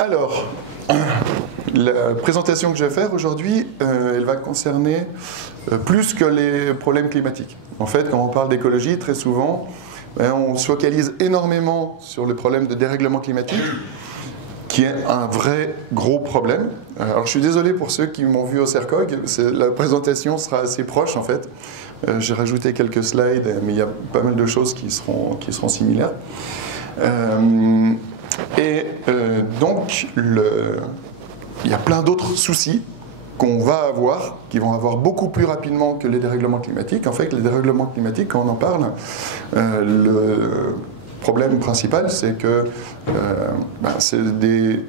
Alors, la présentation que je vais faire aujourd'hui, elle va concerner plus que les problèmes climatiques. En fait, quand on parle d'écologie, très souvent, on se focalise énormément sur le problème de dérèglement climatique, qui est un vrai gros problème. Alors, je suis désolé pour ceux qui m'ont vu au CERCOG, la présentation sera assez proche, en fait. J'ai rajouté quelques slides, mais il y a pas mal de choses qui seront similaires. Donc, il y a plein d'autres soucis qu'on va avoir, qui vont avoir beaucoup plus rapidement que les dérèglements climatiques. En fait, les dérèglements climatiques, quand on en parle, le problème principal, c'est que c'est des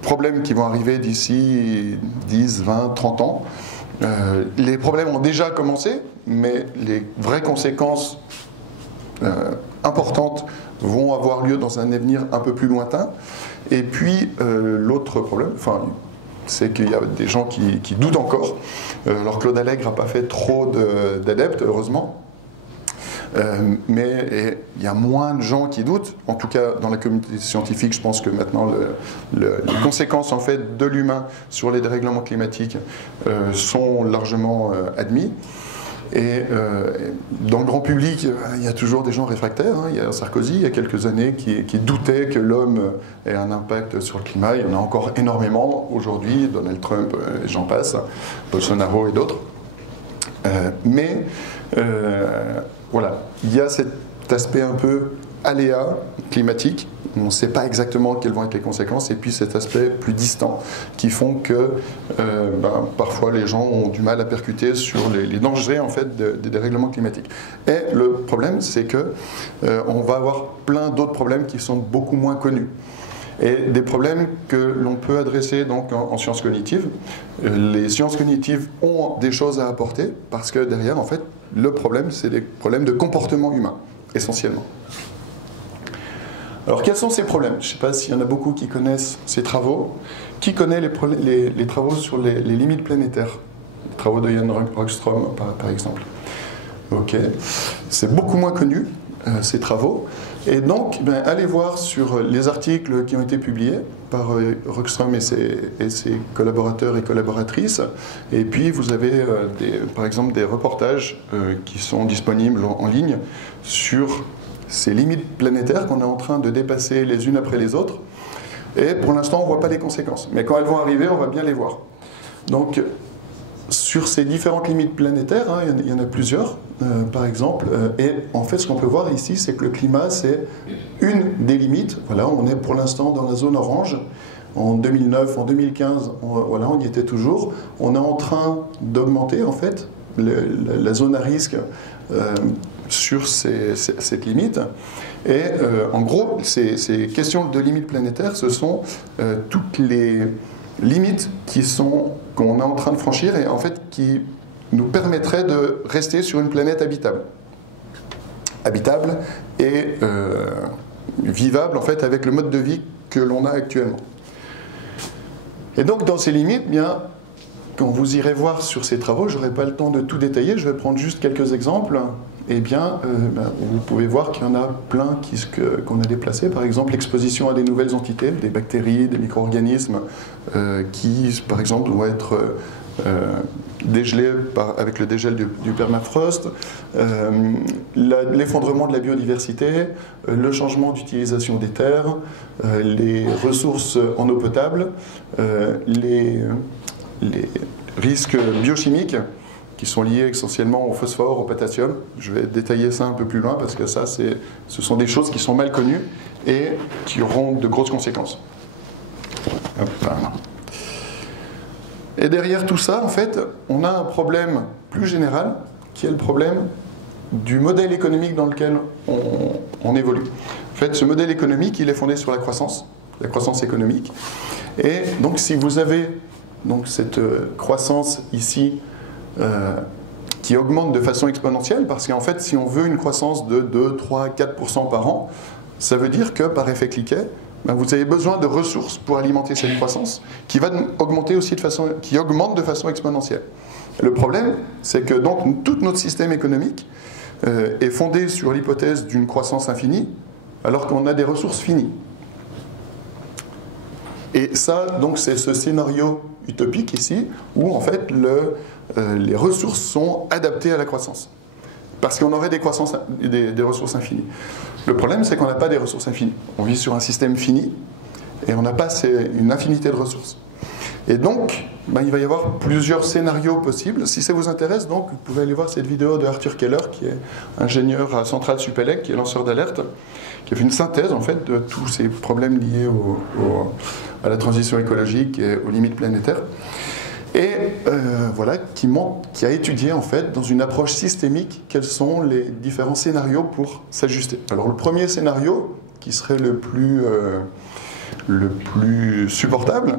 problèmes qui vont arriver d'ici 10, 20, 30 ans. Les problèmes ont déjà commencé, mais les vraies conséquences importantes vont avoir lieu dans un avenir un peu plus lointain. Et puis, l'autre problème, c'est qu'il y a des gens qui doutent encore. Alors, Claude Allègre n'a pas fait trop d'adeptes, heureusement. Mais il y a moins de gens qui doutent. En tout cas, dans la communauté scientifique, je pense que maintenant, les conséquences en fait, de l'humain sur les dérèglements climatiques sont largement admis. Et dans le grand public, il y a toujours des gens réfractaires. Il y a Sarkozy, il y a quelques années, qui doutait que l'homme ait un impact sur le climat. Il y en a encore énormément aujourd'hui, Donald Trump et j'en passe, Bolsonaro et d'autres. Voilà, il y a cet aspect un peu aléa climatique. On ne sait pas exactement quelles vont être les conséquences, et puis cet aspect plus distant qui font que parfois les gens ont du mal à percuter sur les dangers en fait, des dérèglements climatiques. Et le problème, c'est qu'on va avoir plein d'autres problèmes qui sont beaucoup moins connus. Et des problèmes que l'on peut adresser donc, en sciences cognitives. Les sciences cognitives ont des choses à apporter, parce que derrière, en fait, le problème, c'est des problèmes de comportement humain, essentiellement. Alors, quels sont ces problèmes? Je ne sais pas s'il y en a beaucoup qui connaissent ces travaux. Qui connaît les travaux sur les limites planétaires? Les travaux de Ian Rockström, par exemple. Ok. C'est beaucoup moins connu, ces travaux. Et donc, allez voir sur les articles qui ont été publiés par Rockström et ses collaborateurs et collaboratrices. Et puis, vous avez, par exemple, des reportages qui sont disponibles en ligne sur ces limites planétaires qu'on est en train de dépasser les unes après les autres. Et pour l'instant, on ne voit pas les conséquences. Mais quand elles vont arriver, on va bien les voir. Donc, sur ces différentes limites planétaires, il y en a plusieurs, par exemple. Et en fait, ce qu'on peut voir ici, c'est que le climat, c'est une des limites. Voilà, on est pour l'instant dans la zone orange. En 2009, en 2015, on y était toujours. On est en train d'augmenter, en fait, la zone à risque sur cette limite. Et en gros, ces questions de limites planétaires, ce sont toutes les limites qu'on est en train de franchir et en fait qui nous permettraient de rester sur une planète habitable. Habitable et vivable en fait avec le mode de vie que l'on a actuellement. Et donc dans ces limites, quand vous irez voir sur ces travaux, je n'aurai pas le temps de tout détailler, je vais prendre juste quelques exemples. Vous pouvez voir qu'il y en a plein qu'on a déplacés. Par exemple, l'exposition à des nouvelles entités, des bactéries, des micro-organismes qui, par exemple, vont être dégelés avec le dégel du permafrost, l'effondrement de la biodiversité, le changement d'utilisation des terres, les ressources en eau potable, les risques biochimiques qui sont liés essentiellement au phosphore, au potassium. Je vais détailler ça un peu plus loin parce que ce sont des choses qui sont mal connues et qui auront de grosses conséquences. Hop là. Et derrière tout ça, en fait, on a un problème plus général qui est le problème du modèle économique dans lequel on évolue. En fait, ce modèle économique, il est fondé sur la croissance économique. Et donc, si vous avez cette croissance ici, qui augmente de façon exponentielle, parce qu'en fait, si on veut une croissance de 2, 3, 4% par an, ça veut dire que, par effet cliquet, vous avez besoin de ressources pour alimenter cette croissance, qui va augmenter aussi qui augmente de façon exponentielle. Le problème, c'est que donc, tout notre système économique est fondé sur l'hypothèse d'une croissance infinie, alors qu'on a des ressources finies. Et ça, donc, c'est ce scénario utopique ici, où en fait les ressources sont adaptées à la croissance. Parce qu'on aurait des ressources infinies. Le problème, c'est qu'on n'a pas des ressources infinies. On vit sur un système fini, et on n'a pas une infinité de ressources. Et donc, il va y avoir plusieurs scénarios possibles. Si ça vous intéresse, donc, vous pouvez aller voir cette vidéo de Arthur Keller, qui est ingénieur à Centrale Supélec, qui est lanceur d'alerte, qui a fait une synthèse en fait de tous ces problèmes liés à la transition écologique et aux limites planétaires. Et voilà, qui a étudié en fait dans une approche systémique quels sont les différents scénarios pour s'ajuster. Alors le premier scénario, qui serait le plus supportable,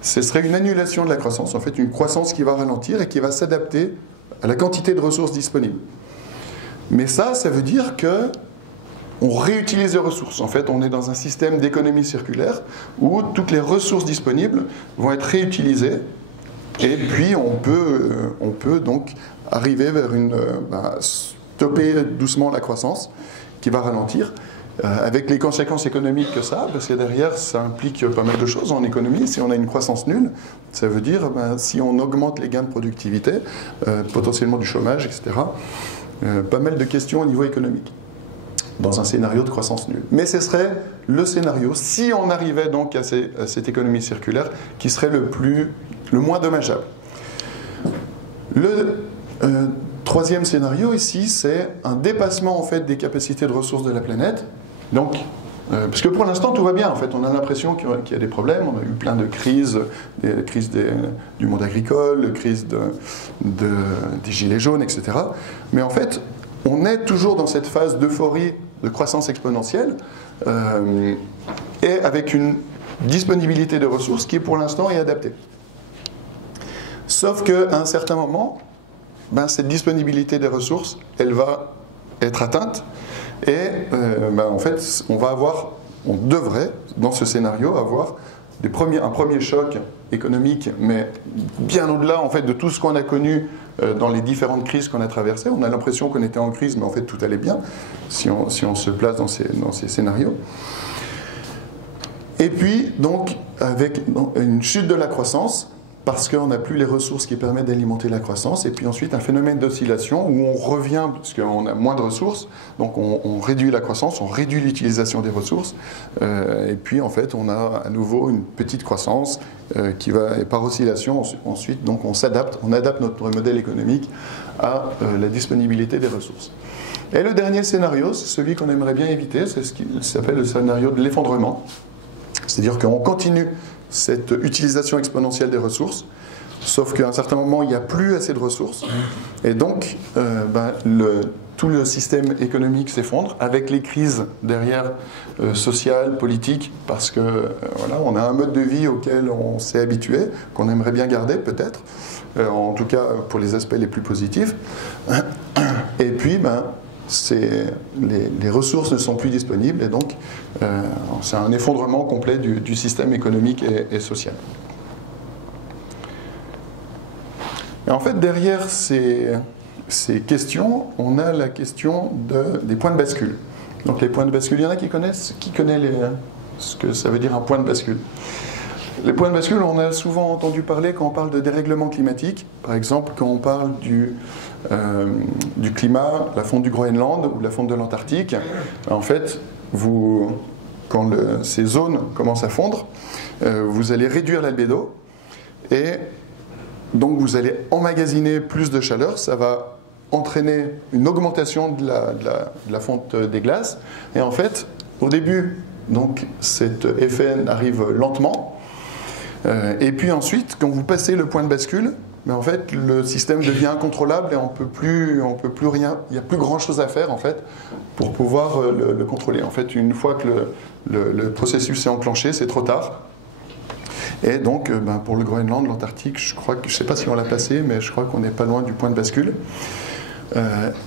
ce serait une annulation de la croissance, en fait une croissance qui va ralentir et qui va s'adapter à la quantité de ressources disponibles. Mais ça veut dire que on réutilise les ressources. En fait, on est dans un système d'économie circulaire où toutes les ressources disponibles vont être réutilisées. Et puis, on peut donc arriver vers stopper doucement la croissance qui va ralentir, avec les conséquences économiques que ça a, parce que derrière, ça implique pas mal de choses en économie. Si on a une croissance nulle, ça veut dire, si on augmente les gains de productivité, potentiellement du chômage, etc., pas mal de questions au niveau économique, dans un scénario de croissance nulle. Mais ce serait le scénario, si on arrivait donc à cette économie circulaire, qui serait le moins dommageable. Le troisième scénario ici, c'est un dépassement en fait des capacités de ressources de la planète. Donc, parce que pour l'instant tout va bien en fait, on a l'impression qu'il y a des problèmes, on a eu plein de crises, des crises du monde agricole, crises des gilets jaunes, etc. Mais en fait, on est toujours dans cette phase d'euphorie de croissance exponentielle et avec une disponibilité de ressources qui pour l'instant est adaptée. Sauf qu'à un certain moment, cette disponibilité des ressources, elle va être atteinte et en fait, on devrait, dans ce scénario, avoir un premier choc économique, mais bien au-delà en fait, de tout ce qu'on a connu dans les différentes crises qu'on a traversées. On a l'impression qu'on était en crise, mais en fait tout allait bien, si on se place dans ces scénarios. Et puis, donc, avec une chute de la croissance, parce qu'on n'a plus les ressources qui permettent d'alimenter la croissance, et puis ensuite un phénomène d'oscillation où on revient, parce qu'on a moins de ressources, donc on réduit la croissance, on réduit l'utilisation des ressources, et puis en fait on a à nouveau une petite croissance qui va, et par oscillation, ensuite donc on adapte notre modèle économique à la disponibilité des ressources. Et le dernier scénario, c'est celui qu'on aimerait bien éviter, c'est ce qui s'appelle le scénario de l'effondrement, c'est-à-dire qu'on continue cette utilisation exponentielle des ressources, sauf qu'à un certain moment, il n'y a plus assez de ressources, et donc tout le système économique s'effondre, avec les crises derrière sociales, politiques, parce que voilà, on a un mode de vie auquel on s'est habitué, qu'on aimerait bien garder peut-être, en tout cas pour les aspects les plus positifs, et puis les ressources ne sont plus disponibles et donc c'est un effondrement complet du système économique et social. Et en fait, derrière ces questions, on a la question des points de bascule. Donc les points de bascule, il y en a qui connaissent? Qui connaît ce que ça veut dire un point de bascule? Les points de bascule, on a souvent entendu parler quand on parle de dérèglement climatique. Par exemple, quand on parle du climat, la fonte du Groenland ou la fonte de l'Antarctique. En fait, quand ces zones commencent à fondre, vous allez réduire l'albédo et donc vous allez emmagasiner plus de chaleur. Ça va entraîner une augmentation de la fonte des glaces. Et en fait, au début, donc, cet effet arrive lentement. Et puis ensuite, quand vous passez le point de bascule, en fait, le système devient incontrôlable et on peut plus rien, il n'y a plus grand chose à faire en fait pour pouvoir le contrôler. En fait, une fois que le processus est enclenché, c'est trop tard. Et donc, pour le Groenland, l'Antarctique, je ne sais pas si on l'a passé, mais je crois qu'on n'est pas loin du point de bascule.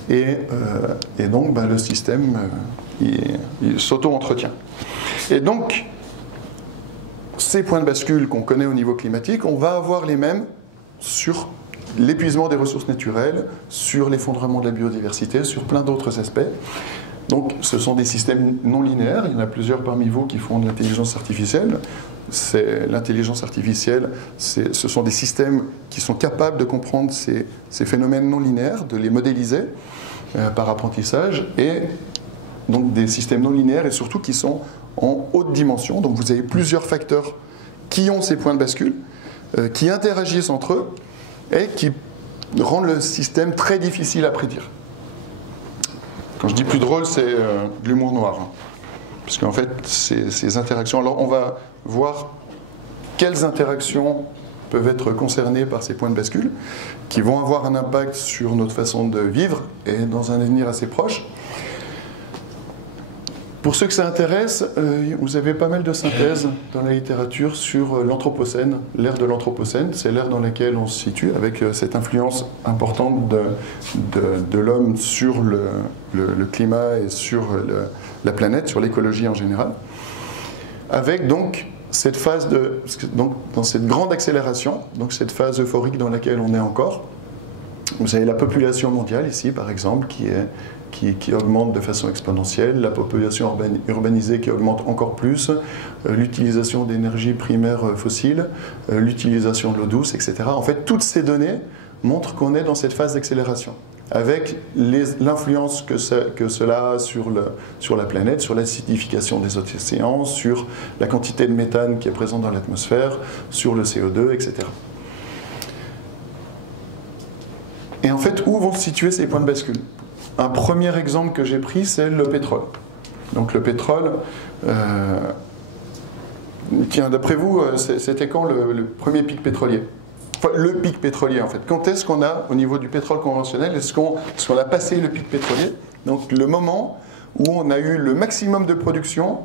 Et donc, le système, il s'auto-entretient. Et donc, ces points de bascule qu'on connaît au niveau climatique, on va avoir les mêmes sur l'épuisement des ressources naturelles, sur l'effondrement de la biodiversité, sur plein d'autres aspects. Donc ce sont des systèmes non linéaires, il y en a plusieurs parmi vous qui font de l'intelligence artificielle. L'intelligence artificielle, ce sont des systèmes qui sont capables de comprendre ces phénomènes non linéaires, de les modéliser par apprentissage, et donc des systèmes non linéaires et surtout qui sont en haute dimension. Donc vous avez plusieurs facteurs qui ont ces points de bascule, qui interagissent entre eux et qui rendent le système très difficile à prédire. Quand je dis plus drôle, c'est de l'humour noir. Hein. Parce qu'en fait, ces interactions... Alors, on va voir quelles interactions peuvent être concernées par ces points de bascule, qui vont avoir un impact sur notre façon de vivre, et dans un avenir assez proche. Pour ceux que ça intéresse, vous avez pas mal de synthèses dans la littérature sur l'Anthropocène, l'ère de l'Anthropocène. C'est l'ère dans laquelle on se situe, avec cette influence importante de l'homme sur le climat et sur la planète, sur l'écologie en général. Avec donc cette phase dans cette grande accélération, donc cette phase euphorique dans laquelle on est encore. Vous avez la population mondiale ici, par exemple, qui augmente de façon exponentielle, la population urbanisée qui augmente encore plus, l'utilisation d'énergies primaires fossiles, l'utilisation de l'eau douce, etc. En fait, toutes ces données montrent qu'on est dans cette phase d'accélération, avec l'influence que cela a sur la planète, sur l'acidification des océans, sur la quantité de méthane qui est présente dans l'atmosphère, sur le CO2, etc. Et en fait, où vont se situer ces points de bascule ? Un premier exemple que j'ai pris, c'est le pétrole. Donc le pétrole, tiens, d'après vous, c'était quand le premier pic pétrolier ? Enfin, le pic pétrolier, en fait. Quand est-ce qu'on a, au niveau du pétrole conventionnel, est-ce qu'on a passé le pic pétrolier ? Donc le moment où on a eu le maximum de production,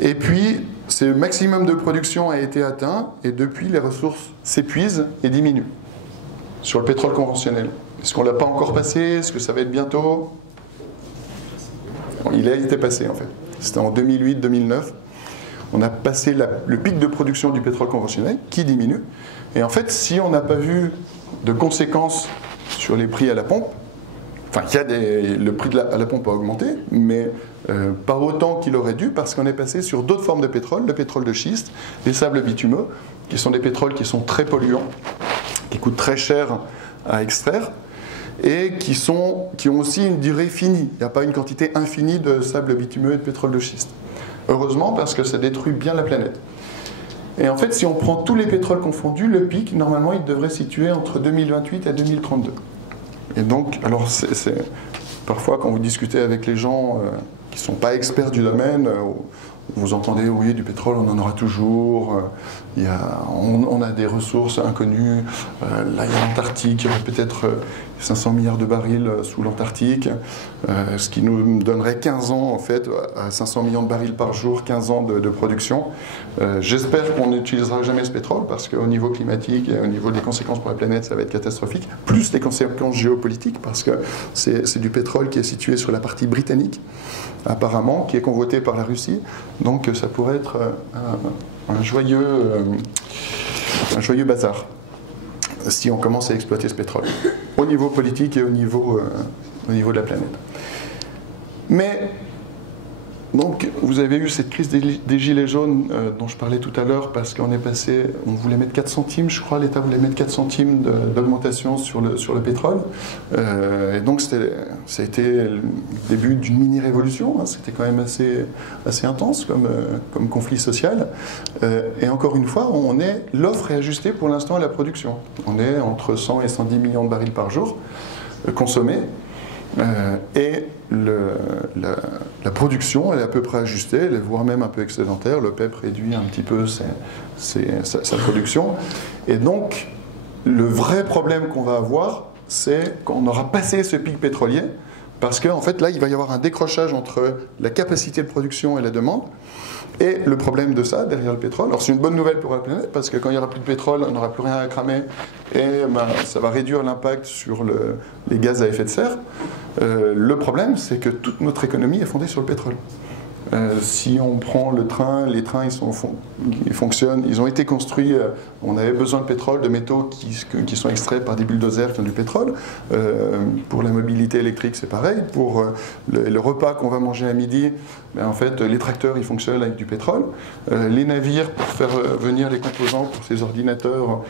et puis ce maximum de production a été atteint, et depuis les ressources s'épuisent et diminuent sur le pétrole conventionnel. Est-ce qu'on ne l'a pas encore passé ? Est-ce que ça va être bientôt ? Il a été passé, en fait. C'était en 2008-2009. On a passé le pic de production du pétrole conventionnel qui diminue. Et en fait, si on n'a pas vu de conséquences sur les prix à la pompe, enfin, le prix à la pompe a augmenté, mais pas autant qu'il aurait dû, parce qu'on est passé sur d'autres formes de pétrole, le pétrole de schiste, les sables bitumeux, qui sont des pétroles qui sont très polluants, qui coûtent très cher à extraire, et qui ont aussi une durée finie. Il n'y a pas une quantité infinie de sable bitumeux et de pétrole de schiste. Heureusement, parce que ça détruit bien la planète. Et en fait, si on prend tous les pétroles confondus, le pic, normalement, il devrait se situer entre 2028 et 2032. Et donc, alors, parfois, quand vous discutez avec les gens qui ne sont pas experts du domaine, vous entendez, oui, du pétrole, on en aura toujours, on a des ressources inconnues, là, il y a l'Antarctique, il y aurait peut-être 500 milliards de barils sous l'Antarctique, ce qui nous donnerait 15 ans, en fait, à 500 millions de barils par jour, 15 ans de production. J'espère qu'on n'utilisera jamais ce pétrole, parce qu'au niveau climatique et au niveau des conséquences pour la planète, ça va être catastrophique, plus les conséquences géopolitiques, parce que c'est du pétrole qui est situé sur la partie britannique, apparemment, qui est convoité par la Russie. Donc ça pourrait être un joyeux bazar si on commence à exploiter ce pétrole, au niveau politique et au niveau de la planète. Mais, donc, vous avez eu cette crise des gilets jaunes dont je parlais tout à l'heure, parce qu'on est passé, on voulait mettre 4 centimes, je crois, l'État voulait mettre 4 centimes d'augmentation sur le pétrole. Et donc, ça a été le début d'une mini-révolution, hein, c'était quand même assez intense comme conflit social. Et encore une fois, l'offre est ajustée pour l'instant à la production. On est entre 100 et 110 millions de barils par jour consommés. Et la production est à peu près ajustée, elle est voire même un peu excédentaire. L'OPEP réduit un petit peu sa production. Et donc, le vrai problème qu'on va avoir, c'est qu'on aura passé ce pic pétrolier, parce qu'en fait, là, il va y avoir un décrochage entre la capacité de production et la demande. Et le problème de ça, derrière le pétrole, alors c'est une bonne nouvelle pour la planète, parce que quand il n'y aura plus de pétrole, on n'aura plus rien à cramer, et ça va réduire l'impact sur les gaz à effet de serre. Le problème, c'est que toute notre économie est fondée sur le pétrole. Si on prend le train, les trains ils fonctionnent, ils ont été construits, on avait besoin de pétrole, de métaux qui sont extraits par des bulldozers qui ont du pétrole. Pour la mobilité électrique, c'est pareil. Pour le repas qu'on va manger à midi, en fait, les tracteurs ils fonctionnent avec du pétrole. Les navires, pour faire venir les composants pour ces ordinateurs,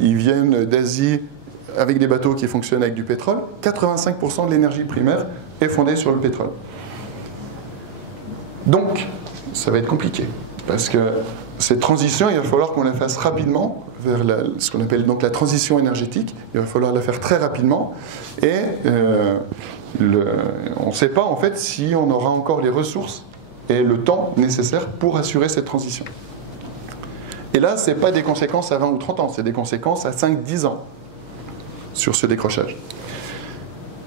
ils viennent d'Asie avec des bateaux qui fonctionnent avec du pétrole. 85% de l'énergie primaire est fondée sur le pétrole. Donc, ça va être compliqué, parce que cette transition, il va falloir qu'on la fasse rapidement vers ce qu'on appelle donc la transition énergétique. Il va falloir la faire très rapidement, et on ne sait pas en fait si on aura encore les ressources et le temps nécessaire pour assurer cette transition. Et là, ce n'est pas des conséquences à 20 ou 30 ans, c'est des conséquences à 5-10 ans sur ce décrochage.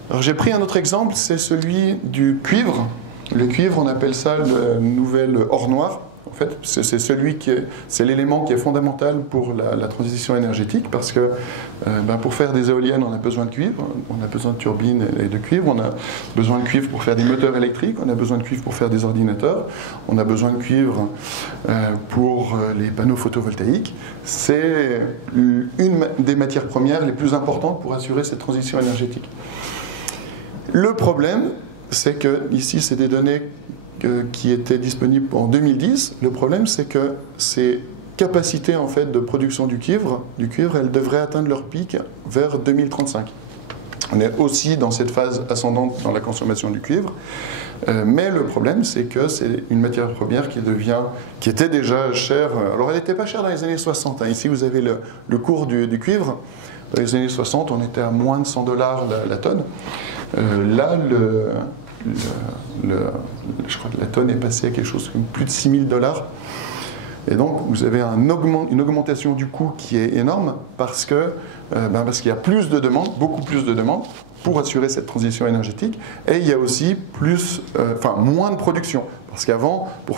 Alors j'ai pris un autre exemple, c'est celui du cuivre. Le cuivre, on appelle ça le nouvel or noir. En fait, c'est l'élément qui est fondamental pour la transition énergétique, parce que pour faire des éoliennes, on a besoin de cuivre, on a besoin de turbines et de cuivre, on a besoin de cuivre pour faire des moteurs électriques, on a besoin de cuivre pour faire des ordinateurs, on a besoin de cuivre pour les panneaux photovoltaïques. C'est une des matières premières les plus importantes pour assurer cette transition énergétique. Le problème, c'est que, ici, c'est des données qui étaient disponibles en 2010. Le problème, c'est que ces capacités en fait, de production du cuivre, elles devraient atteindre leur pic vers 2035. On est aussi dans cette phase ascendante dans la consommation du cuivre. Mais le problème, c'est que c'est une matière première qui était déjà chère. Alors, elle n'était pas chère dans les années 60. Ici, vous avez le cours du cuivre. Dans les années 60, on était à moins de 100 $ la tonne. Là, je crois que la tonne est passée à quelque chose comme plus de 6 000 $. Et donc, vous avez une augmentation du coût qui est énorme parce qu'il y a plus de demandes, beaucoup plus de demandes pour assurer cette transition énergétique. Et il y a aussi moins de production. Parce qu'avant, pour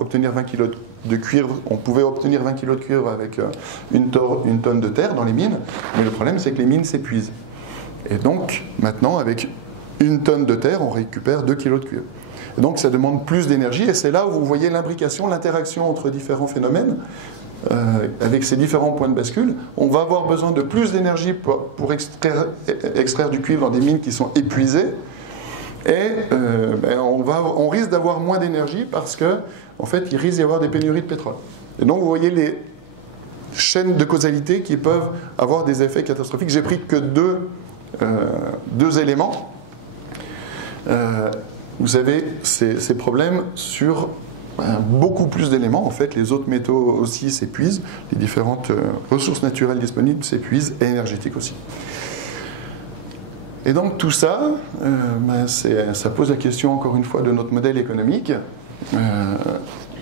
obtenir 20 kg de cuivre, on pouvait obtenir 20 kg de cuivre avec une tonne de terre dans les mines. Mais le problème, c'est que les mines s'épuisent. Et donc, maintenant, avec une tonne de terre, on récupère 2 kg de cuivre. Et donc, ça demande plus d'énergie, et c'est là où vous voyez l'imbrication, l'interaction entre différents phénomènes, avec ces différents points de bascule. On va avoir besoin de plus d'énergie pour extraire du cuivre dans des mines qui sont épuisées, et on risque d'avoir moins d'énergie parce qu'en fait, il risque d'y avoir des pénuries de pétrole. Et donc, vous voyez les chaînes de causalité qui peuvent avoir des effets catastrophiques. J'ai pris que deux éléments. Vous avez ces problèmes sur beaucoup plus d'éléments. En fait, les autres métaux aussi s'épuisent, les différentes ressources naturelles disponibles s'épuisent, et énergétiques aussi. Et donc tout ça, ça pose la question encore une fois de notre modèle économique,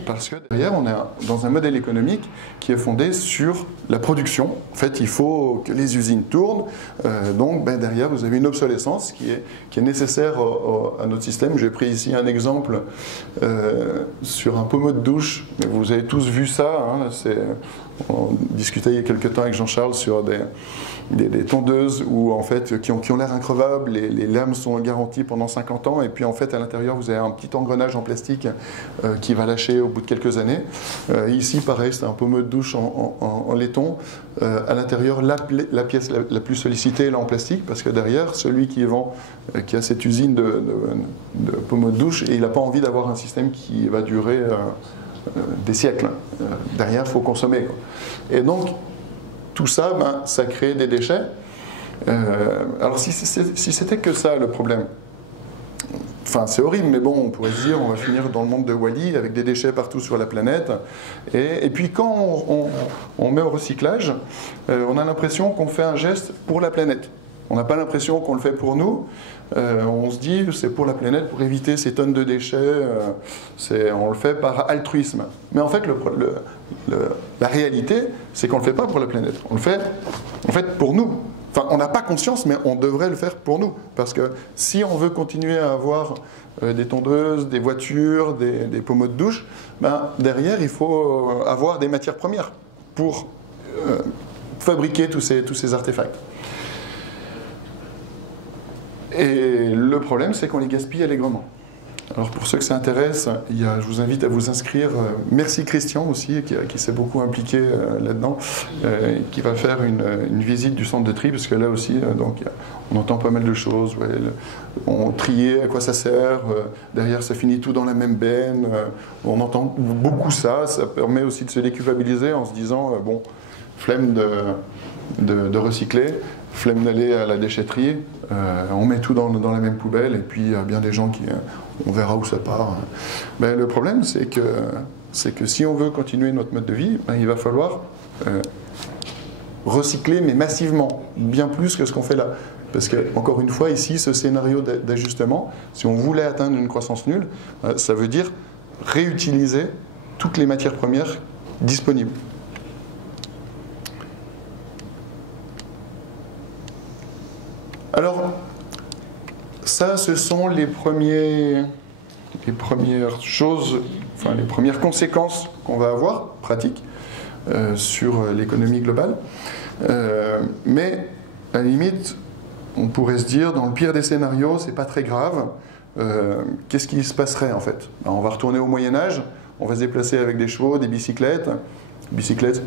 parce que derrière on est dans un modèle économique qui est fondé sur la production. En fait, il faut que les usines tournent, donc derrière vous avez une obsolescence qui est nécessaire à notre système. J'ai pris ici un exemple sur un pommeau de douche. Vous avez tous vu ça, hein, on discutait il y a quelques temps avec Jean-Charles sur des tondeuses en fait, qui ont l'air increvables, les lames sont garanties pendant 50 ans, et puis en fait à l'intérieur vous avez un petit engrenage en plastique qui va lâcher au bout de quelques années. Ici pareil, c'est un pommeau de douche en laiton. À l'intérieur, la pièce la plus sollicitée est là en plastique, parce que derrière, celui qui a cette usine de pommeau de douche, et il n'a pas envie d'avoir un système qui va durer des siècles. Derrière, il faut consommer, quoi. Et donc, tout ça, ça crée des déchets. Alors, si c'était que ça, le problème, enfin, c'est horrible, mais bon, on pourrait se dire, on va finir dans le monde de Wall-E avec des déchets partout sur la planète. Et puis, quand on met au recyclage, on a l'impression qu'on fait un geste pour la planète. On n'a pas l'impression qu'on le fait pour nous. On se dit, c'est pour la planète, pour éviter ces tonnes de déchets. On le fait par altruisme. Mais en fait, la réalité, c'est qu'on ne le fait pas pour la planète. On le fait, en fait, pour nous. Enfin, on n'a pas conscience, mais on devrait le faire pour nous. Parce que si on veut continuer à avoir des tondeuses, des voitures, des pommeaux de douche, derrière, il faut avoir des matières premières pour fabriquer tous ces artefacts. Et le problème, c'est qu'on les gaspille allègrement. Alors pour ceux que ça intéresse, je vous invite à vous inscrire. Merci Christian aussi, qui s'est beaucoup impliqué là-dedans, qui va faire une visite du centre de tri, parce que là aussi, donc, on entend pas mal de choses. Ouais, on triait, à quoi ça sert, derrière ça finit tout dans la même benne. On entend beaucoup ça, ça permet aussi de se déculpabiliser en se disant, bon, flemme de recycler, flemme d'aller à la déchetterie, on met tout dans la même poubelle, et puis il y a bien des gens qui... on verra où ça part. Mais le problème, c'est que si on veut continuer notre mode de vie, ben, il va falloir recycler, mais massivement, bien plus que ce qu'on fait là. Parce que, encore une fois, ici, ce scénario d'ajustement, si on voulait atteindre une croissance nulle, ça veut dire réutiliser toutes les matières premières disponibles. Alors, ça, ce sont les premières choses, enfin les premières conséquences qu'on va avoir, pratiques, sur l'économie globale. Mais, à la limite, on pourrait se dire, dans le pire des scénarios, c'est pas très grave. Qu'est-ce qui se passerait, en fait? Ben, on va retourner au Moyen-Âge, on va se déplacer avec des chevaux, des bicyclettes. Bicyclette, ça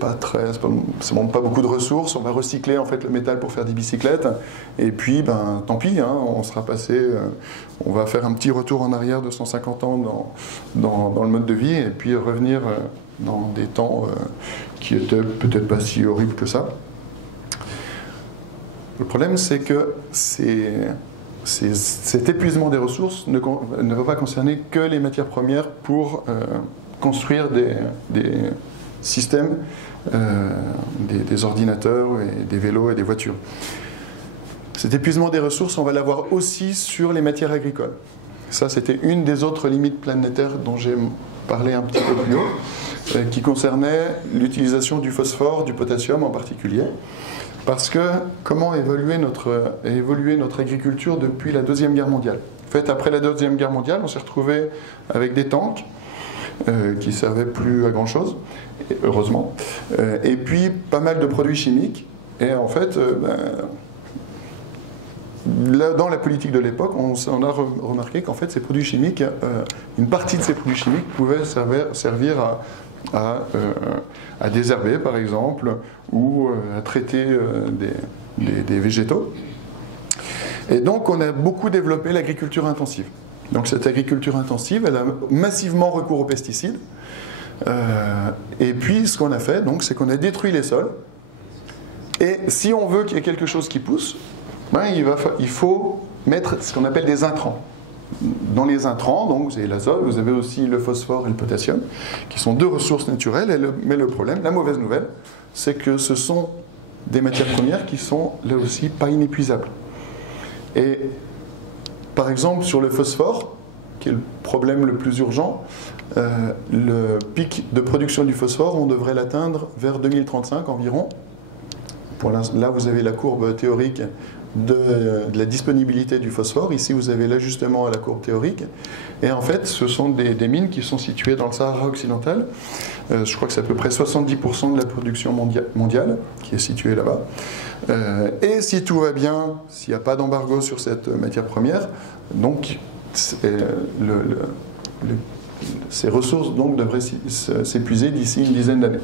demande pas beaucoup de ressources, on va recycler en fait le métal pour faire des bicyclettes, et puis ben tant pis, hein, on sera passé, on va faire un petit retour en arrière de 150 ans dans le mode de vie, et puis revenir dans des temps qui étaient peut-être pas si horribles que ça. Le problème, c'est que cet épuisement des ressources ne va pas concerner que les matières premières pour construire des systèmes, des ordinateurs, et des vélos et des voitures. Cet épuisement des ressources, on va l'avoir aussi sur les matières agricoles. Ça, c'était une des autres limites planétaires dont j'ai parlé un petit peu plus haut, qui concernait l'utilisation du phosphore, du potassium en particulier. Parce que comment évoluer notre agriculture depuis la Deuxième Guerre mondiale? En fait, après la Deuxième Guerre mondiale, on s'est retrouvé avec des tanks qui ne servaient plus à grand-chose, heureusement, et puis pas mal de produits chimiques. Et en fait, là, dans la politique de l'époque, on a remarqué qu'en fait, ces produits chimiques, une partie de ces produits chimiques pouvaient servir à désherber, par exemple, ou à traiter des végétaux. Et donc, on a beaucoup développé l'agriculture intensive. Donc, cette agriculture intensive, elle a massivement recours aux pesticides. Et puis, ce qu'on a fait, c'est qu'on a détruit les sols. Et si on veut qu'il y ait quelque chose qui pousse, ben, il faut mettre ce qu'on appelle des intrants. Dans les intrants, donc, vous avez l'azote, vous avez aussi le phosphore et le potassium, qui sont deux ressources naturelles. Mais le problème, la mauvaise nouvelle, c'est que ce sont des matières premières qui sont, là aussi, pas inépuisables. Et, par exemple, sur le phosphore, qui est le problème le plus urgent, le pic de production du phosphore, on devrait l'atteindre vers 2035 environ. Là, vous avez la courbe théorique de la disponibilité du phosphore. Ici, vous avez l'ajustement à la courbe théorique. Et en fait, ce sont des mines qui sont situées dans le Sahara occidental. Je crois que c'est à peu près 70% de la production mondiale qui est située là-bas. Et si tout va bien, s'il n'y a pas d'embargo sur cette matière première, donc ces ressources donc, devraient s'épuiser d'ici une dizaine d'années.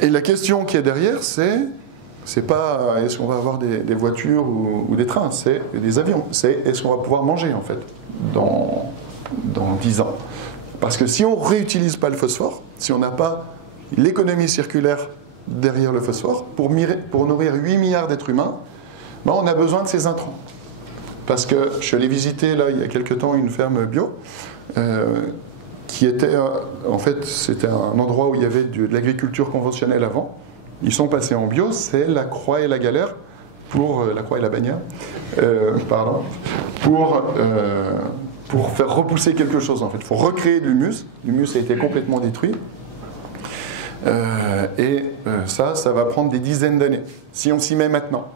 Et la question qui est derrière, c'est pas est-ce qu'on va avoir des voitures ou des trains, c'est des avions. C'est est-ce qu'on va pouvoir manger en fait dans 10 ans. Parce que si on ne réutilise pas le phosphore, si on n'a pas l'économie circulaire derrière le phosphore, pour nourrir 8 milliards d'êtres humains, ben on a besoin de ces intrants. Parce que je suis allé visiter là, il y a quelque temps une ferme bio, qui était, en fait, c'était un endroit où il y avait de l'agriculture conventionnelle avant. Ils sont passés en bio, c'est la croix et la galère, la croix et la bannière, pour faire repousser quelque chose en fait. Il faut recréer de l'humus. L'humus a été complètement détruit. Ça va prendre des dizaines d'années, si on s'y met maintenant.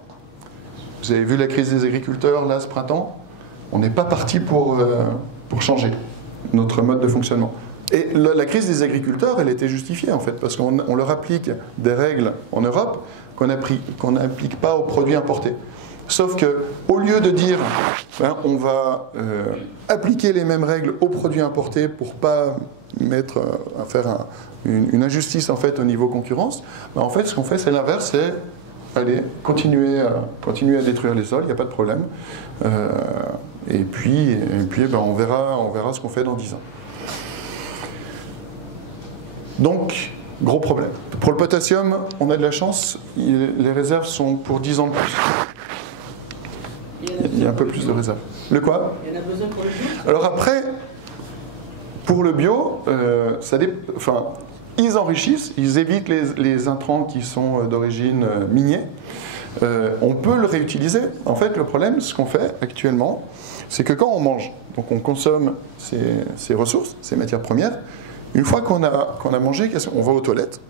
Vous avez vu la crise des agriculteurs là ce printemps? On n'est pas parti pour changer notre mode de fonctionnement. Et la crise des agriculteurs, elle était justifiée en fait, parce qu'on leur applique des règles en Europe qu'on n'applique pas aux produits importés. Sauf que, au lieu de dire on va appliquer les mêmes règles aux produits importés pour pas faire une injustice en fait au niveau concurrence, en fait ce qu'on fait c'est l'inverse, c'est allez, continuer à détruire les sols, il n'y a pas de problème. Et puis on verra ce qu'on fait dans 10 ans. Donc, gros problème. Pour le potassium, on a de la chance, les réserves sont pour 10 ans de plus. Il y a un peu plus de réserves. Le quoi? Il y en a besoin pour le bio? Alors après, pour le bio, ils enrichissent, ils évitent les intrants qui sont d'origine minier. On peut le réutiliser. En fait, le problème, ce qu'on fait actuellement, c'est que quand on mange, donc on consomme ces ressources, ces matières premières, une fois qu'on a mangé, on va aux toilettes,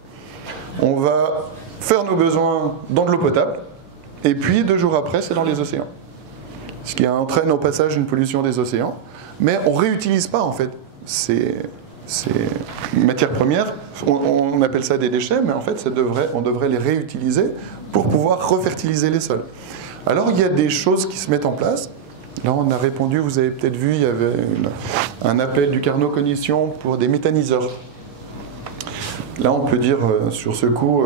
on va faire nos besoins dans de l'eau potable, et puis 2 jours après, c'est dans les océans. Ce qui entraîne au passage une pollution des océans, mais on ne réutilise pas en fait ces matières premières. On appelle ça des déchets, mais en fait on devrait les réutiliser pour pouvoir refertiliser les sols. Alors il y a des choses qui se mettent en place. Là on a répondu, vous avez peut-être vu, il y avait un appel du Carnot Cognition pour des méthaniseurs. Là on peut dire sur ce coup,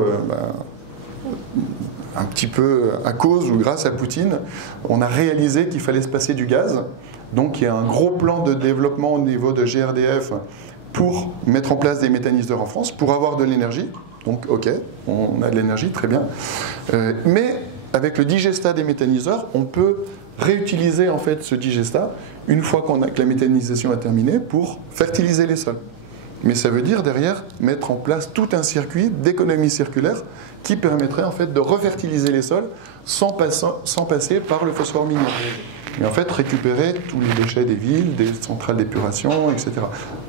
un petit peu à cause ou grâce à Poutine, on a réalisé qu'il fallait se passer du gaz. Donc il y a un gros plan de développement au niveau de GRDF pour mettre en place des méthaniseurs en France, pour avoir de l'énergie. Donc ok, on a de l'énergie, très bien. Mais avec le digestat des méthaniseurs, on peut réutiliser en fait ce digestat une fois que la méthanisation est terminée pour fertiliser les sols. Mais ça veut dire derrière mettre en place tout un circuit d'économie circulaire qui permettrait en fait de refertiliser les sols sans passer par le phosphore minier. Et en fait récupérer tous les déchets des villes, des centrales d'épuration, etc.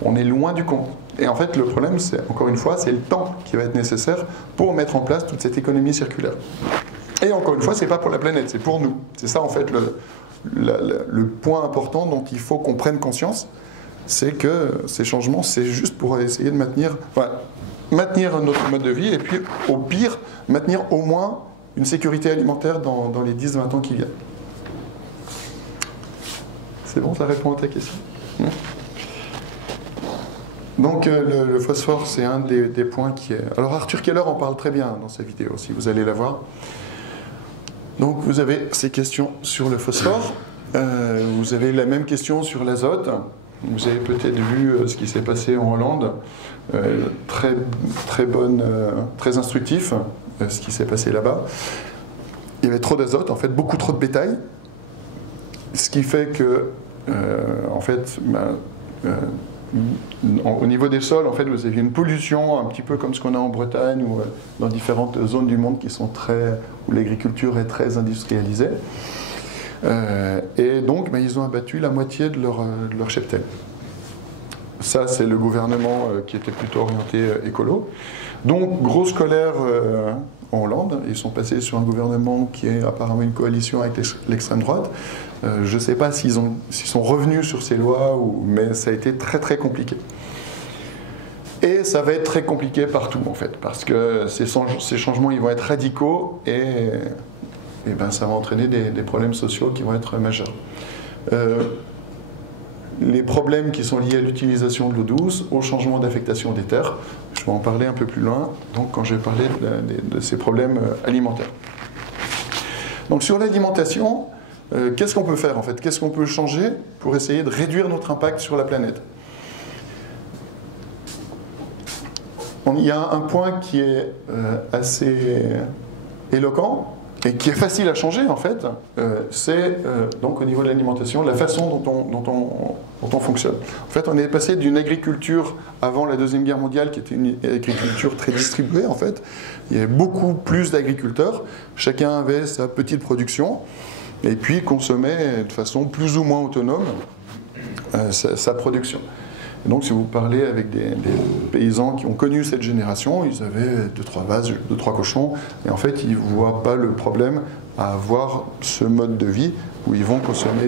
On est loin du compte. Et en fait le problème, c'est encore une fois, c'est le temps qui va être nécessaire pour mettre en place toute cette économie circulaire. Et encore une fois, c'est pas pour la planète, c'est pour nous. C'est ça en fait le point important dont il faut qu'on prenne conscience, c'est que ces changements, c'est juste pour essayer de maintenir notre mode de vie et puis au pire, maintenir au moins une sécurité alimentaire dans les 10-20 ans qui viennent. C'est bon, ça répond à ta question? Donc le phosphore, c'est un des points qui est... Alors Arthur Keller en parle très bien dans sa vidéo, si vous allez la voir. Donc vous avez ces questions sur le phosphore, vous avez la même question sur l'azote. Vous avez peut-être vu ce qui s'est passé en Hollande, très instructif, ce qui s'est passé là-bas. Il y avait trop d'azote, en fait beaucoup trop de bétail, ce qui fait que, au niveau des sols, en fait, vous avez une pollution un petit peu comme ce qu'on a en Bretagne ou dans différentes zones du monde où l'agriculture est très industrialisée. Et donc, ils ont abattu la moitié de leur cheptel. Ça, c'est le gouvernement qui était plutôt orienté écolo. Donc, grosse colère en Hollande. Ils sont passés sur un gouvernement qui est apparemment une coalition avec l'extrême droite. Je ne sais pas s'ils sont revenus sur ces lois, mais ça a été très très compliqué. Et ça va être très compliqué partout, en fait, parce que ces changements, ils vont être radicaux et ça va entraîner des problèmes sociaux qui vont être majeurs. Les problèmes qui sont liés à l'utilisation de l'eau douce, au changement d'affectation des terres, je vais en parler un peu plus loin, donc quand je vais parler de ces problèmes alimentaires. Donc sur l'alimentation, qu'est-ce qu'on peut faire en fait? Qu'est-ce qu'on peut changer pour essayer de réduire notre impact sur la planète? Il y a un point qui est assez éloquent, et qui est facile à changer en fait, c'est donc au niveau de l'alimentation, la façon dont on fonctionne. En fait, on est passé d'une agriculture avant la Deuxième Guerre mondiale qui était une agriculture très distribuée en fait. Il y avait beaucoup plus d'agriculteurs, chacun avait sa petite production et puis consommait de façon plus ou moins autonome sa production. Et donc si vous parlez avec des paysans qui ont connu cette génération, ils avaient 2-3 vaches, 2-3 cochons, et en fait ils ne voient pas le problème à avoir ce mode de vie où ils vont consommer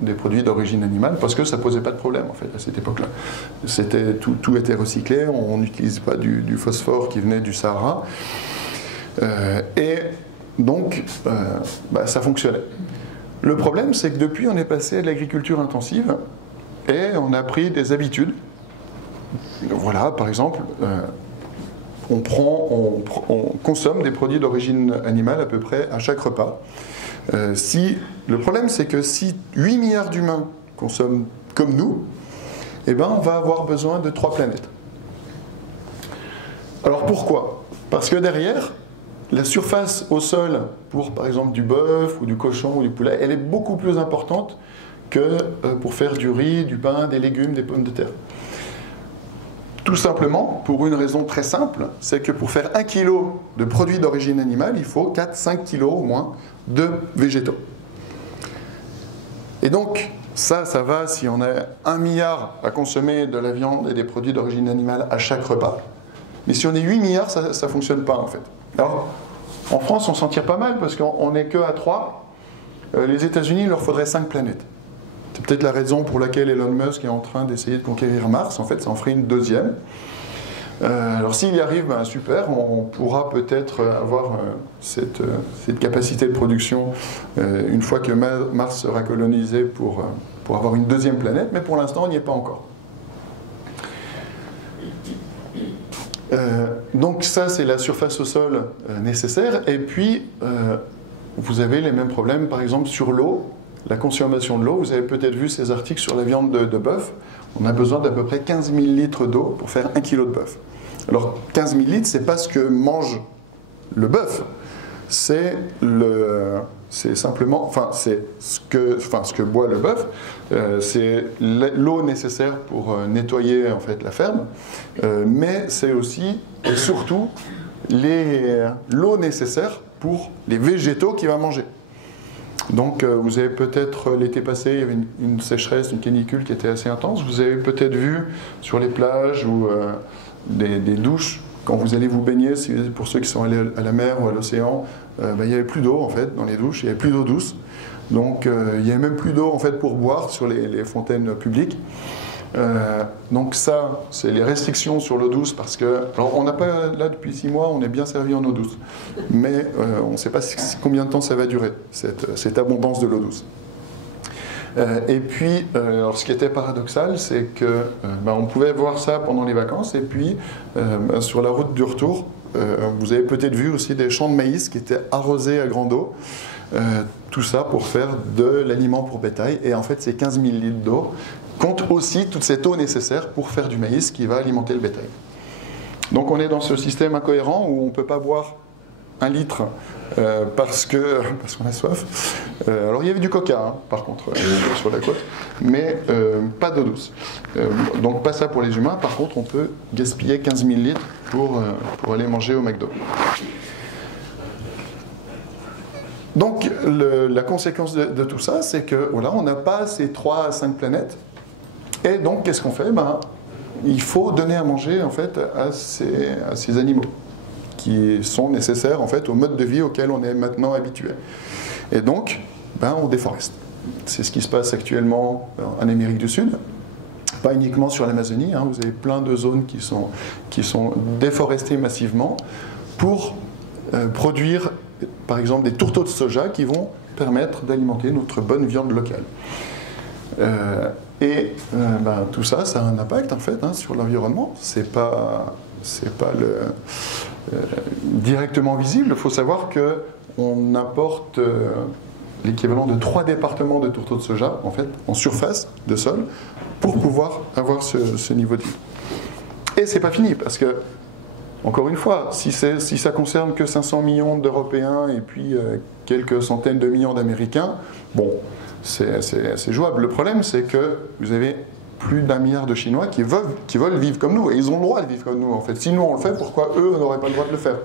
des produits d'origine animale parce que ça ne posait pas de problème en fait à cette époque-là. Tout était recyclé, on n'utilise pas du phosphore qui venait du Sahara. Et Donc, ça fonctionnait. Le problème, c'est que depuis, on est passé à l'agriculture intensive et on a pris des habitudes. Voilà, par exemple, on consomme des produits d'origine animale à peu près à chaque repas. Le problème, c'est que si 8 milliards d'humains consomment comme nous, eh ben, on va avoir besoin de 3 planètes. Alors pourquoi? Parce que derrière, la surface au sol pour, par exemple, du bœuf ou du cochon ou du poulet, elle est beaucoup plus importante que pour faire du riz, du pain, des légumes, des pommes de terre. Tout simplement, pour une raison très simple, c'est que pour faire 1 kilo de produits d'origine animale, il faut 4-5 kilos au moins de végétaux. Et donc, ça va si on a 1 milliard à consommer de la viande et des produits d'origine animale à chaque repas. Mais si on est 8 milliards, ça ne fonctionne pas en fait. Alors, en France, on s'en tire pas mal parce qu'on n'est que à 3. Les États-Unis, il leur faudrait 5 planètes. C'est peut-être la raison pour laquelle Elon Musk est en train d'essayer de conquérir Mars. En fait, ça en ferait une deuxième. Alors s'il y arrive, super, on pourra peut-être avoir cette capacité de production une fois que Mars sera colonisé pour avoir une deuxième planète, mais pour l'instant, on n'y est pas encore. Donc ça, c'est la surface au sol nécessaire. Et puis, vous avez les mêmes problèmes, par exemple, sur l'eau. La consommation de l'eau, vous avez peut-être vu ces articles sur la viande de bœuf. On a besoin d'à peu près 15 000 litres d'eau pour faire 1 kilo de bœuf. Alors 15 000 litres, c'est pas ce que mange le bœuf, c'est simplement, c'est ce que boit le bœuf, c'est l'eau nécessaire pour nettoyer en fait la ferme, mais c'est aussi et surtout l'eau nécessaire pour les végétaux qu'il va manger. Donc vous avez peut-être, l'été passé, il y avait une sécheresse, une canicule qui était assez intense. Vous avez peut-être vu sur les plages ou des douches, quand vous allez vous baigner, pour ceux qui sont allés à la mer ou à l'océan, il n'y avait plus d'eau en fait dans les douches, il n'y avait plus d'eau douce. Donc il n'y avait même plus d'eau en fait pour boire sur les fontaines publiques. Donc ça, c'est les restrictions sur l'eau douce parce que, alors on n'a pas, là depuis 6 mois, on est bien servi en eau douce, mais on ne sait pas combien de temps ça va durer, cette abondance de l'eau douce. Et puis, alors ce qui était paradoxal, c'est que on pouvait voir ça pendant les vacances, et puis sur la route du retour, vous avez peut-être vu aussi des champs de maïs qui étaient arrosés à grande eau, tout ça pour faire de l'aliment pour bétail, et en fait ces 15 000 litres d'eau compte aussi toute cette eau nécessaire pour faire du maïs qui va alimenter le bétail. Donc on est dans ce système incohérent où on ne peut pas boire 1 litre parce qu'on a soif. Alors il y avait du coca, par contre, sur la côte, mais pas d'eau douce. Donc pas ça pour les humains. Par contre, on peut gaspiller 15 000 litres pour aller manger au McDo. Donc la conséquence de tout ça, c'est que voilà, on n'a pas ces 3 à 5 planètes. Et donc, qu'est-ce qu'on fait? Il faut donner à manger en fait à ces animaux qui sont nécessaires en fait au mode de vie auquel on est maintenant habitué. Et donc, on déforeste. C'est ce qui se passe actuellement en Amérique du Sud, pas uniquement sur l'Amazonie. Vous avez plein de zones qui sont déforestées massivement pour produire, par exemple, des tourteaux de soja qui vont permettre d'alimenter notre bonne viande locale. Tout ça, ça a un impact en fait sur l'environnement. C'est pas directement visible. Il faut savoir qu'on apporte l'équivalent de 3 départements de tourteaux de soja en fait en surface de sol pour pouvoir avoir ce niveau de vie. Et c'est pas fini parce que, encore une fois, si ça concerne que 500 millions d'Européens et puis quelques centaines de millions d'Américains, c'est jouable. Le problème, c'est que vous avez plus d'1 milliard de Chinois qui veulent vivre comme nous. Et ils ont le droit de vivre comme nous, en fait. Si nous, on le fait, pourquoi eux n'auraient pas le droit de le faire?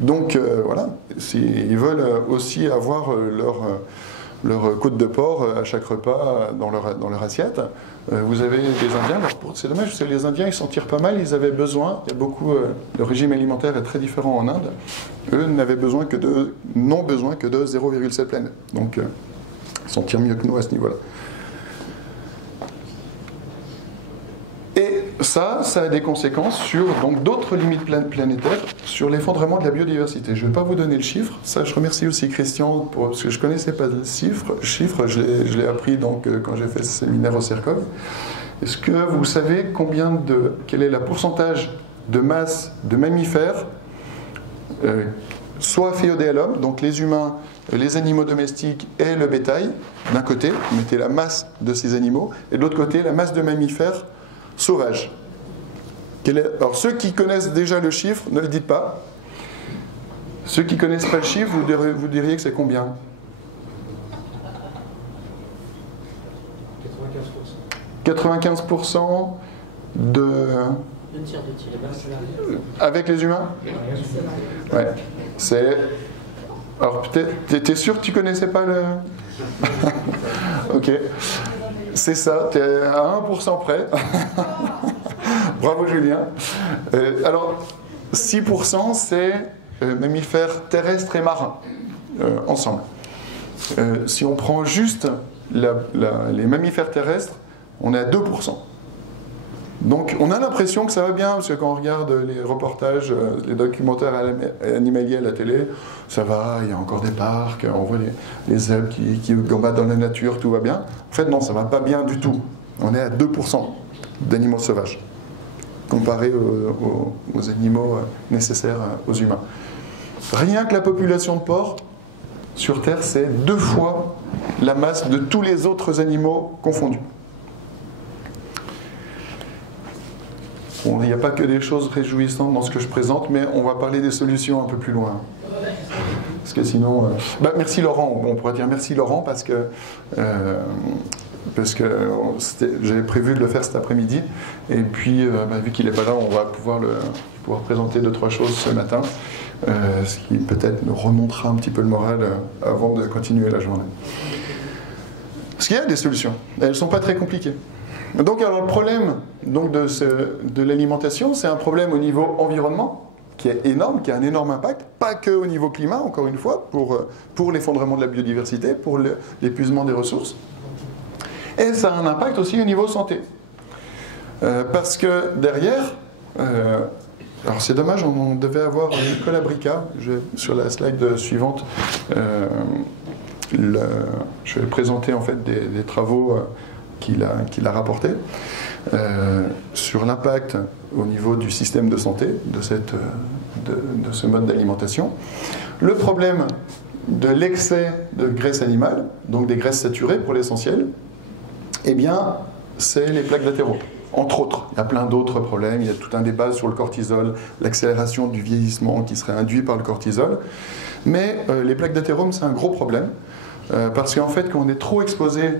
Donc, voilà. Ils veulent aussi avoir leur côte de porc à chaque repas dans leur assiette. Vous avez des Indiens, c'est dommage parce que les Indiens, ils s'en tirent pas mal. Ils avaient besoin, il y a beaucoup, le régime alimentaire est très différent en Inde. Eux n'ont besoin que de 0,7 planètes. Donc, ils s'en tirent mieux que nous à ce niveau-là. Et ça a des conséquences sur d'autres limites planétaires, sur l'effondrement de la biodiversité. Je ne vais pas vous donner le chiffre. Ça, je remercie aussi Christian, parce que je ne connaissais pas le chiffre. Je l'ai appris quand j'ai fait ce séminaire au CERCOV. Est-ce que vous savez quel est le pourcentage de masse de mammifères, soit féodés à l'homme, donc les humains, les animaux domestiques et le bétail, d'un côté, vous mettez la masse de ces animaux, et de l'autre côté, la masse de mammifères sauvages. Alors, ceux qui connaissent déjà le chiffre, ne le dites pas. Ceux qui ne connaissent pas le chiffre, vous diriez que c'est combien? 95% de... Le tir de tir. Avec les humains? Ouais. C'est... Alors, peut-être, t'es sûr que tu connaissais pas le... Ok. C'est ça, tu es à 1% près. Bravo Julien. Alors, 6% c'est mammifères terrestres et marins, ensemble. Si on prend juste les mammifères terrestres, on est à 2%. Donc on a l'impression que ça va bien, parce que quand on regarde les reportages, les documentaires animaliers à la télé, ça va, il y a encore des parcs, on voit les zèbres qui gambadent dans la nature, tout va bien. En fait non, ça ne va pas bien du tout. On est à 2% d'animaux sauvages, comparé aux animaux nécessaires aux humains. Rien que la population de porcs sur Terre, c'est 2 fois la masse de tous les autres animaux confondus. Bon, il n'y a pas que des choses réjouissantes dans ce que je présente, mais on va parler des solutions un peu plus loin. Parce que sinon... merci Laurent. Bon, on pourrait dire merci Laurent parce que j'avais prévu de le faire cet après-midi. Et puis, vu qu'il n'est pas là, on va pouvoir présenter 2-3 choses ce matin. Ce qui peut-être nous remontera un petit peu le moral avant de continuer la journée. Parce qu'il y a des solutions. Elles ne sont pas très compliquées. Donc, alors, le problème de l'alimentation, c'est un problème au niveau environnement, qui est énorme, qui a un énorme impact, pas que au niveau climat, encore une fois, pour l'effondrement de la biodiversité, pour l'épuisement des ressources. Et ça a un impact aussi au niveau santé. Parce que derrière, alors c'est dommage, on devait avoir Nicolas Brica, sur la slide suivante, je vais présenter en fait des travaux qu'il a rapportés sur l'impact au niveau du système de santé de ce mode d'alimentation. Le problème de l'excès de graisse animale, donc des graisses saturées pour l'essentiel, eh bien, c'est les plaques d'athérome. Entre autres, il y a plein d'autres problèmes, il y a tout un débat sur le cortisol, l'accélération du vieillissement qui serait induit par le cortisol. Mais les plaques d'athérome, c'est un gros problème, parce qu'en fait, quand on est trop exposé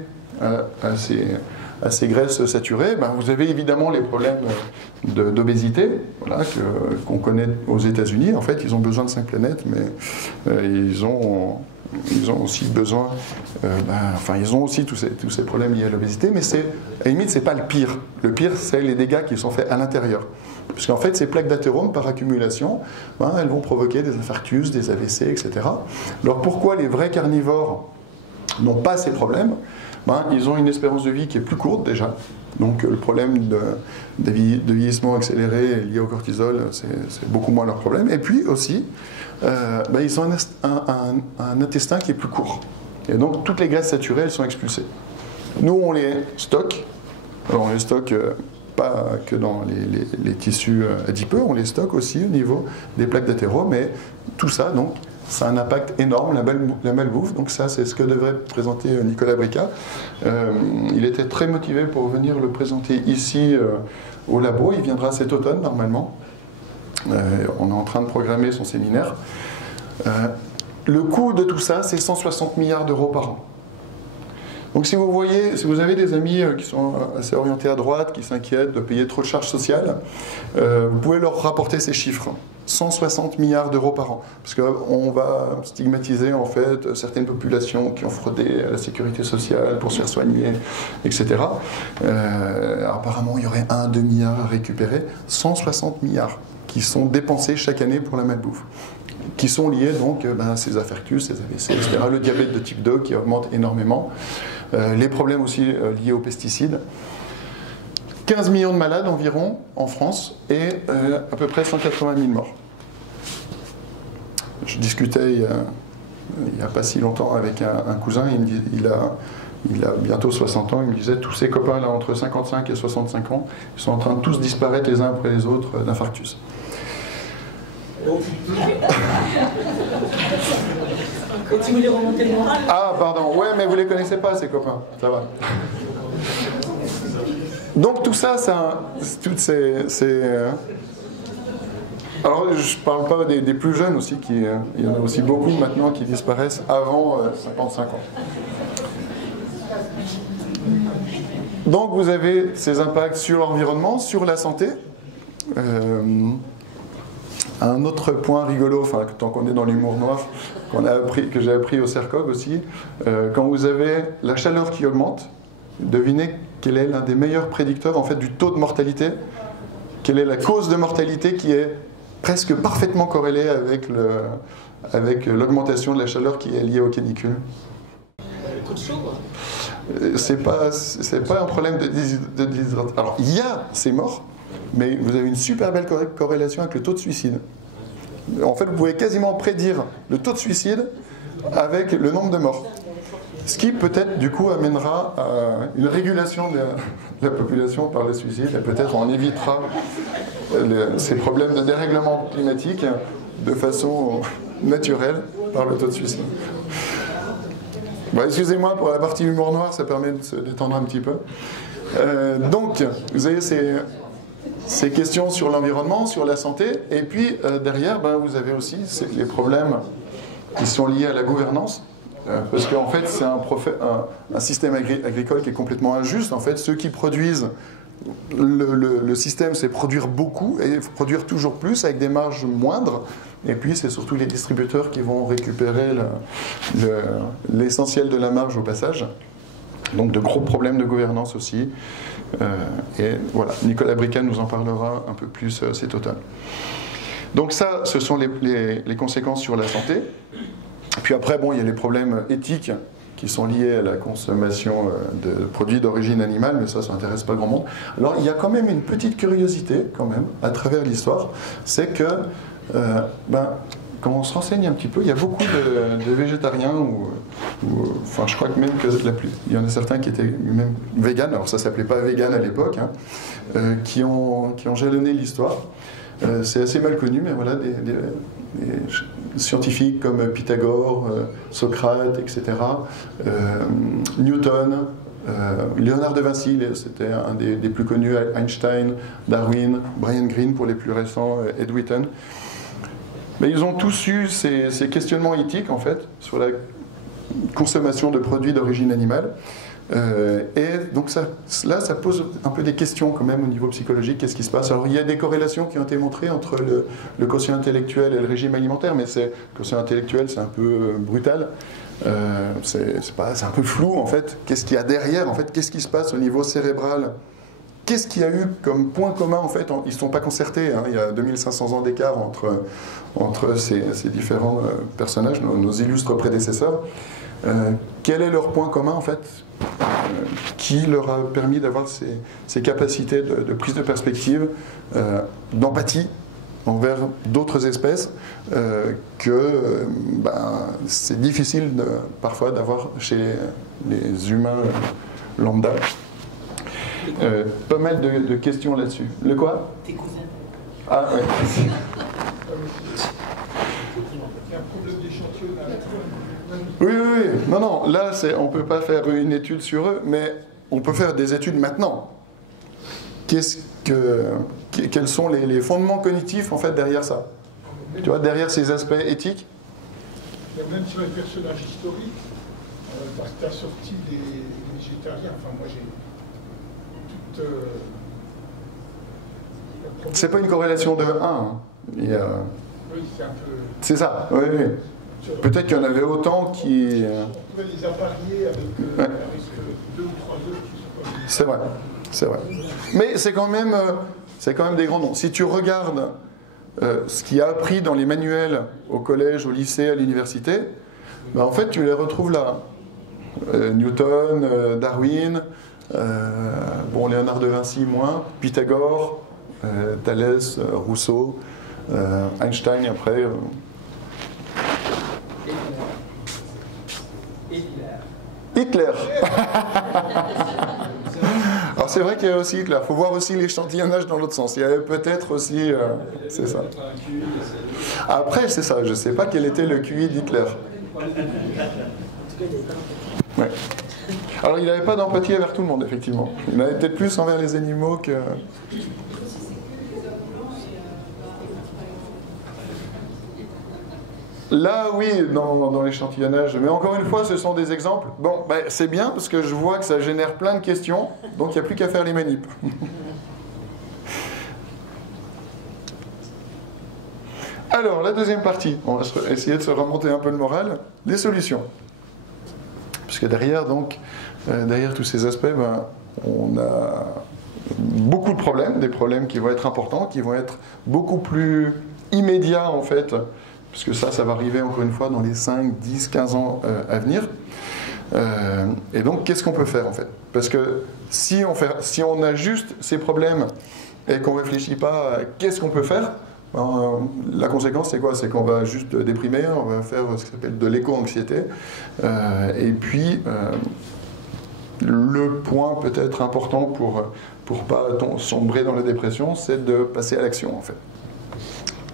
à ces graisses saturées, vous avez évidemment les problèmes d'obésité, voilà, qu'on connaît aux États-Unis. En fait, ils ont besoin de 5 planètes, mais ils ont aussi besoin, ils ont aussi tous ces problèmes liés à l'obésité, mais à la limite, c'est pas le pire. Le pire, c'est les dégâts qui sont faits à l'intérieur. Parce qu'en fait, ces plaques d'athérome, par accumulation, elles vont provoquer des infarctus, des AVC, etc. Alors pourquoi les vrais carnivores n'ont pas ces problèmes? Ils ont une espérance de vie qui est plus courte déjà. Donc le problème de vieillissement accéléré lié au cortisol, c'est beaucoup moins leur problème. Et puis aussi, ils ont un intestin qui est plus court. Et donc toutes les graisses saturées, elles sont expulsées. Nous, on les stocke. Alors on les stocke pas que dans les tissus adipeux, on les stocke aussi au niveau des plaques d'athérome. Mais tout ça, donc, ça a un impact énorme, la malbouffe. Donc ça, c'est ce que devrait présenter Nicolas Brica. Il était très motivé pour venir le présenter ici au labo. Il viendra cet automne, normalement. On est en train de programmer son séminaire. Le coût de tout ça, c'est 160 milliards d'euros par an. Donc si vous avez des amis qui sont assez orientés à droite, qui s'inquiètent de payer trop de charges sociales, vous pouvez leur rapporter ces chiffres. 160 milliards d'euros par an. Parce qu'on va stigmatiser en fait certaines populations qui ont fraudé à la sécurité sociale pour se faire soigner, etc. Apparemment, il y aurait 1-2 milliards à récupérer. 160 milliards qui sont dépensés chaque année pour la malbouffe, qui sont liés donc à ces infarctus, ces AVC, etc. Le diabète de type 2 qui augmente énormément. Les problèmes aussi liés aux pesticides. 15 millions de malades environ en France et à peu près 180 000 morts. Je discutais il n'y a pas si longtemps avec un cousin, il a bientôt 60 ans, il me disait tous ses copains là, entre 55 et 65 ans, ils sont en train de tous disparaître les uns après les autres d'infarctus. Tu voulais remonter le moral? Ah pardon, ouais mais vous les connaissez pas ces copains, ça va. Donc tout ça, toutes alors je parle pas des plus jeunes aussi, il y en a aussi beaucoup maintenant qui disparaissent avant 55 ans. Donc vous avez ces impacts sur l'environnement, sur la santé. Un autre point rigolo, enfin tant qu'on est dans l'humour noir, que j'ai appris au CERCOG aussi, quand vous avez la chaleur qui augmente, devinez quel est l'un des meilleurs prédicteurs en fait du taux de mortalité, quelle est la cause de mortalité qui est presque parfaitement corrélée avec l'augmentation de la chaleur qui est liée aux canicules. Le coup de chaud, quoi. C'est pas un problème de déshydratation. Alors, il y a ces morts, mais vous avez une super belle corrélation avec le taux de suicide. En fait, vous pouvez quasiment prédire le taux de suicide avec le nombre de morts. Ce qui peut-être, du coup, amènera à une régulation de la population par le suicide, et peut-être on évitera ces problèmes de dérèglement climatique de façon naturelle par le taux de suicide. Bon, excusez-moi pour la partie humour noir, ça permet de se détendre un petit peu. Donc, vous avez ces questions sur l'environnement, sur la santé, et puis derrière, vous avez aussi les problèmes qui sont liés à la gouvernance, parce qu'en fait, c'est un système agricole qui est complètement injuste. En fait, ceux qui produisent, le système, c'est produire beaucoup et produire toujours plus avec des marges moindres. Et puis, c'est surtout les distributeurs qui vont récupérer l'essentiel de la marge au passage. Donc, de gros problèmes de gouvernance aussi. Et voilà, Nicolas Brican nous en parlera un peu plus cet automne. Donc ça, ce sont les conséquences sur la santé. Puis après, il y a les problèmes éthiques qui sont liés à la consommation de produits d'origine animale, mais ça n'intéresse pas grand monde. Alors, il y a quand même une petite curiosité, quand même, à travers l'histoire, c'est que, quand on se renseigne un petit peu, il y a beaucoup de végétariens, enfin, je crois que même il y en a certains qui étaient même véganes, alors ça ne s'appelait pas vegan à l'époque, qui ont jalonné l'histoire. C'est assez mal connu, mais voilà, des scientifiques comme Pythagore, Socrate, etc., Newton, Léonard de Vinci, c'était un des plus connus, Einstein, Darwin, Brian Greene pour les plus récents, Ed Wheaton. Mais ils ont tous eu ces questionnements éthiques, en fait, sur la consommation de produits d'origine animale. Et donc ça pose un peu des questions quand même au niveau psychologique, qu'est-ce qui se passe? Alors il y a des corrélations qui ont été montrées entre le quotient intellectuel et le régime alimentaire, mais le quotient intellectuel c'est un peu brutal, c'est un peu flou en fait, qu'est-ce qu'il y a derrière en fait, qu'est-ce qui se passe au niveau cérébral? Qu'est-ce qu'il y a eu comme point commun en fait? Ils ne sont pas concertés, il y a 2500 ans d'écart entre ces différents personnages, nos illustres prédécesseurs. Quel est leur point commun en fait qui leur a permis d'avoir ces capacités de prise de perspective, d'empathie envers d'autres espèces que c'est difficile parfois d'avoir chez les humains lambda. Pas mal de questions là-dessus. Le quoi? Tes cousins. Ah ouais. Il y a un problème d'échantillonnage. Oui. Non. Là, on ne peut pas faire une étude sur eux, mais on peut faire des études maintenant. Quels sont les fondements cognitifs en fait derrière ça? Tu vois, derrière ces aspects éthiques? Même sur les personnages historiques, parce que tu as sorti des végétariens. Enfin, moi, j'ai toute. C'est pas une corrélation de 1. Oui, c'est un peu. C'est ça, oui. Peut-être qu'il y en avait autant qui. On pouvait les apparier avec 2 ou 3 autres qui sont pas. C'est vrai. Mais c'est quand même des grands noms. Si tu regardes ce qu'il y a appris dans les manuels au collège, au lycée, à l'université, en fait tu les retrouves là. Newton, Darwin, Bon, Léonard de Vinci, moins. Pythagore, Thalès, Rousseau, Einstein, après. Hitler. Alors c'est vrai qu'il y a aussi Hitler. Il faut voir aussi l'échantillonnage dans l'autre sens. Il y avait peut-être aussi... c'est ça. Après, c'est ça. Je ne sais pas quel était le QI d'Hitler. Ouais. Alors il n'avait pas d'empathie envers tout le monde, effectivement. Il avait peut-être plus envers les animaux que... Là, oui, dans l'échantillonnage. Mais encore une fois, ce sont des exemples. Bon, ben, c'est bien parce que je vois que ça génère plein de questions, donc il n'y a plus qu'à faire les manips. Alors, la deuxième partie, on va essayer de se remonter un peu le moral, les solutions. Puisque derrière, donc, derrière tous ces aspects, ben, on a beaucoup de problèmes, des problèmes qui vont être importants, qui vont être beaucoup plus immédiats, en fait, puisque ça va arriver encore une fois dans les 5, 10, 15 ans à venir. Et donc, qu'est-ce qu'on peut faire en fait? Parce que si on a juste ces problèmes et qu'on ne réfléchit pas à qu'est-ce qu'on peut faire, la conséquence c'est quoi? C'est qu'on va juste déprimer, on va faire ce qui s'appelle de l'éco-anxiété. Et puis, le point peut-être important pour pas sombrer dans la dépression, c'est de passer à l'action en fait.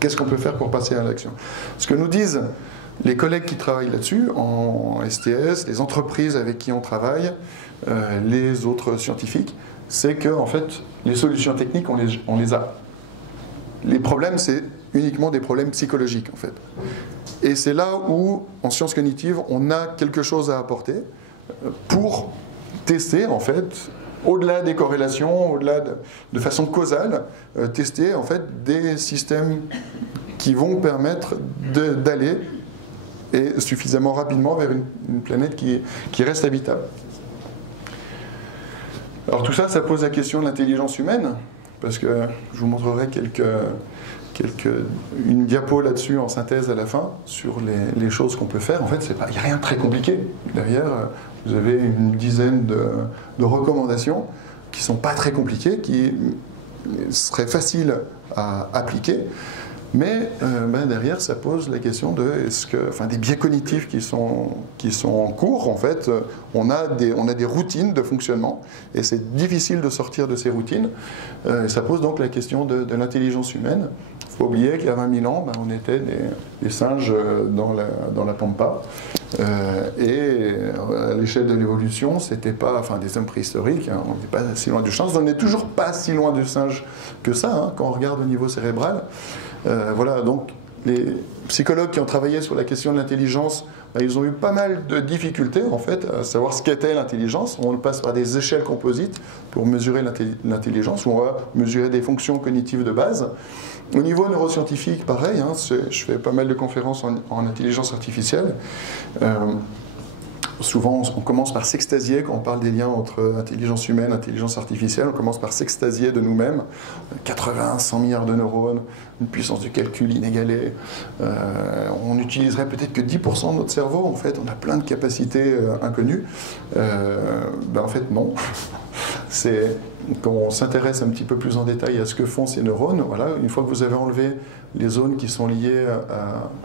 Qu'est-ce qu'on peut faire pour passer à l'action? Ce que nous disent les collègues qui travaillent là-dessus, en STS, les entreprises avec qui on travaille, les autres scientifiques, c'est que en fait, les solutions techniques, on les a. Les problèmes, c'est uniquement des problèmes psychologiques, en fait. Et c'est là où, en sciences cognitives, on a quelque chose à apporter pour tester, en fait, au-delà des corrélations, au-delà de façon causale, tester en fait des systèmes qui vont permettre d'aller et suffisamment rapidement vers une planète qui reste habitable. Alors tout ça, ça pose la question de l'intelligence humaine, parce que je vous montrerai une diapo là-dessus en synthèse à la fin sur les choses qu'on peut faire. En fait, il n'y a rien de très compliqué. Derrière, vous avez une dizaine de recommandations qui ne sont pas très compliquées, qui seraient faciles à appliquer, mais derrière, ça pose la question des biais cognitifs qui sont en cours. En fait, on a des routines de fonctionnement, et c'est difficile de sortir de ces routines. Et ça pose donc la question de l'intelligence humaine. Il faut oublier qu'il y a 20 000 ans, on était des singes dans la pampa. Et à l'échelle de l'évolution, c'était pas, des hommes préhistoriques, hein, on n'est pas si loin du singe, on n'est toujours pas si loin du singe que ça, hein, quand on regarde au niveau cérébral. Voilà, donc les psychologues qui ont travaillé sur la question de l'intelligence, ils ont eu pas mal de difficultés en fait à savoir ce qu'était l'intelligence. On passe par des échelles composites pour mesurer l'intelligence, où on va mesurer des fonctions cognitives de base. Au niveau neuroscientifique, pareil, hein, je fais pas mal de conférences en intelligence artificielle. Souvent, on commence par s'extasier quand on parle des liens entre intelligence humaine et intelligence artificielle. On commence par s'extasier de nous-mêmes. 80, 100 milliards de neurones, une puissance de calcul inégalée. On n'utiliserait peut-être que 10% de notre cerveau. En fait, on a plein de capacités inconnues. En fait, non. Quand on s'intéresse un petit peu plus en détail à ce que font ces neurones, voilà, une fois que vous avez enlevé les zones qui sont liées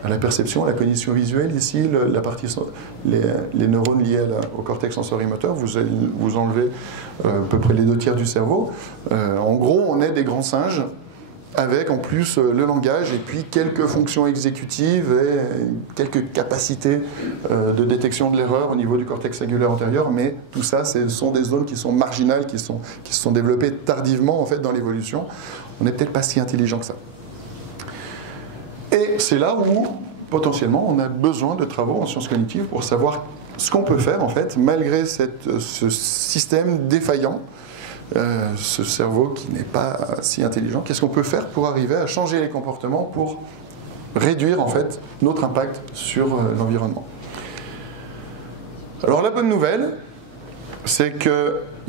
à la perception, à la cognition visuelle, ici, les neurones liés au cortex sensorimoteur, vous enlevez à peu près les 2 tiers du cerveau. En gros, on est des grands singes, avec en plus le langage et puis quelques fonctions exécutives et quelques capacités de détection de l'erreur au niveau du cortex cingulaire antérieur, mais tout ça, ce sont des zones qui sont marginales, qui se sont développées tardivement en fait dans l'évolution. On n'est peut-être pas si intelligent que ça. Et c'est là où, potentiellement, on a besoin de travaux en sciences cognitives pour savoir ce qu'on peut faire, en fait, malgré ce système défaillant, ce cerveau qui n'est pas si intelligent. Qu'est-ce qu'on peut faire pour arriver à changer les comportements, pour réduire, en fait, notre impact sur l'environnement? Alors, la bonne nouvelle, c'est qu'il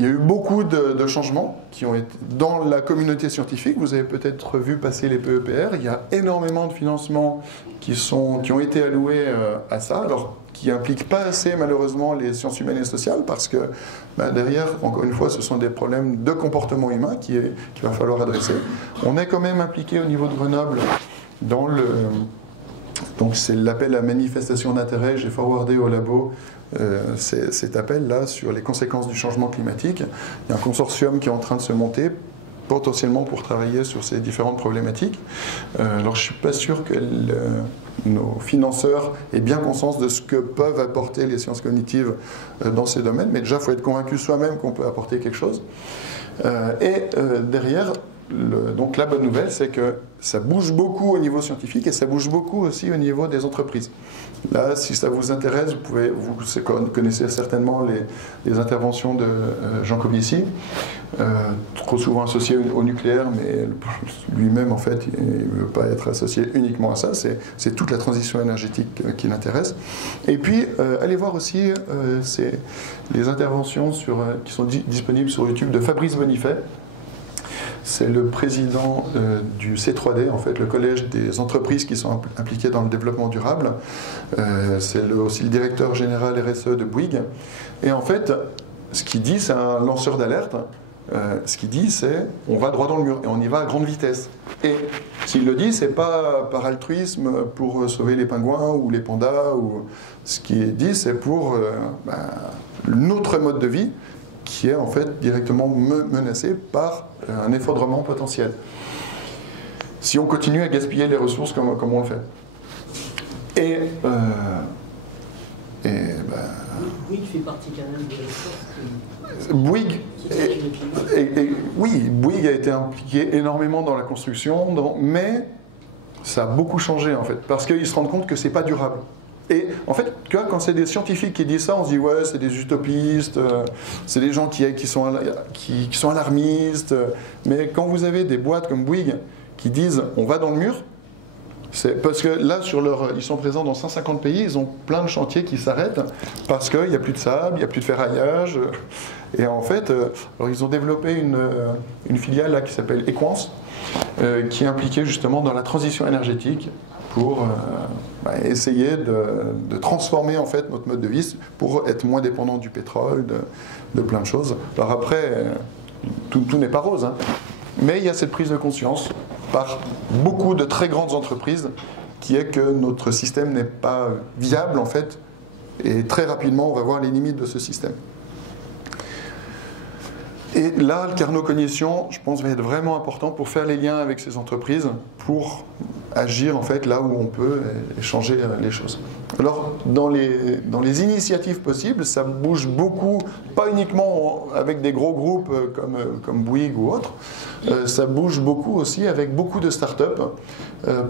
y a eu beaucoup de changements qui ont été dans la communauté scientifique. Vous avez peut-être vu passer les PEPR. Il y a énormément de financements qui ont été alloués à ça, alors qui n'implique pas assez malheureusement les sciences humaines et sociales, parce que derrière, encore une fois, ce sont des problèmes de comportement humain qu'il va falloir adresser. On est quand même impliqué au niveau de Grenoble dans le... Donc c'est l'appel à manifestation d'intérêt, j'ai forwardé au labo cet appel-là sur les conséquences du changement climatique. Il y a un consortium qui est en train de se monter, potentiellement pour travailler sur ces différentes problématiques. Alors je ne suis pas sûr que nos financeurs aient bien conscience de ce que peuvent apporter les sciences cognitives dans ces domaines, mais déjà il faut être convaincu soi-même qu'on peut apporter quelque chose. Derrière, donc la bonne nouvelle, c'est que ça bouge beaucoup au niveau scientifique et ça bouge beaucoup aussi au niveau des entreprises. Là, si ça vous intéresse, vous connaissez certainement les interventions de Jean Covici, trop souvent associé au nucléaire, mais lui-même, en fait, il ne veut pas être associé uniquement à ça, c'est toute la transition énergétique qui l'intéresse. Et puis, allez voir aussi les interventions qui sont disponibles sur YouTube de Fabrice Bonifay. C'est le président du C3D, en fait, le collège des entreprises qui sont impliquées dans le développement durable. C'est aussi le directeur général RSE de Bouygues. Et en fait, ce qu'il dit, c'est un lanceur d'alerte. Ce qu'il dit, c'est on va droit dans le mur et on y va à grande vitesse. Et s'il le dit, c'est pas par altruisme pour sauver les pingouins ou les pandas. Ce qu'il dit, c'est pour notre mode de vie qui est en fait directement menacé par un effondrement potentiel. Si on continue à gaspiller les ressources comme on le fait. Bouygues fait partie quand même de l'espace. Bouygues, oui, Bouygues a été impliqué énormément dans la construction, mais ça a beaucoup changé en fait, parce qu'ils se rendent compte que c'est pas durable. Et en fait, tu vois, quand c'est des scientifiques qui disent ça, on se dit ouais, c'est des utopistes, c'est des gens qui sont alarmistes. Mais quand vous avez des boîtes comme Bouygues qui disent on va dans le mur, c'est parce que là, ils sont présents dans 150 pays, ils ont plein de chantiers qui s'arrêtent parce qu'il n'y a plus de sable, il n'y a plus de ferraillage. Et en fait, alors ils ont développé une filiale là, qui s'appelle Equance, qui est impliquée justement dans la transition énergétique pour essayer de transformer en fait notre mode de vie pour être moins dépendant du pétrole, de plein de choses. Alors après, tout n'est pas rose, hein. Mais il y a cette prise de conscience par beaucoup de très grandes entreprises qui est que notre système n'est pas viable en fait, et très rapidement on va voir les limites de ce système. Et là, le Carnot Cognition, je pense, va être vraiment important pour faire les liens avec ces entreprises, pour agir en fait là où on peut et changer les choses. Alors, dans les initiatives possibles, ça bouge beaucoup, pas uniquement avec des gros groupes comme Bouygues ou autres, ça bouge beaucoup aussi avec beaucoup de start-up.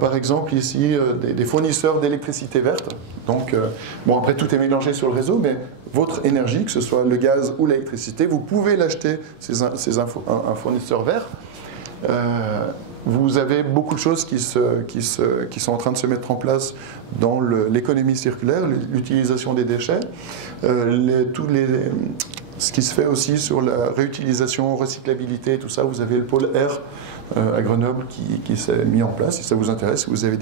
Par exemple, ici, des fournisseurs d'électricité verte. Donc, bon, après, tout est mélangé sur le réseau, mais votre énergie, que ce soit le gaz ou l'électricité, vous pouvez l'acheter, un fournisseur vert. Vous avez beaucoup de choses qui sont en train de se mettre en place dans l'économie circulaire, l'utilisation des déchets, ce qui se fait aussi sur la réutilisation, recyclabilité, tout ça. Vous avez le pôle R à Grenoble qui s'est mis en place. Si ça vous intéresse, si vous avez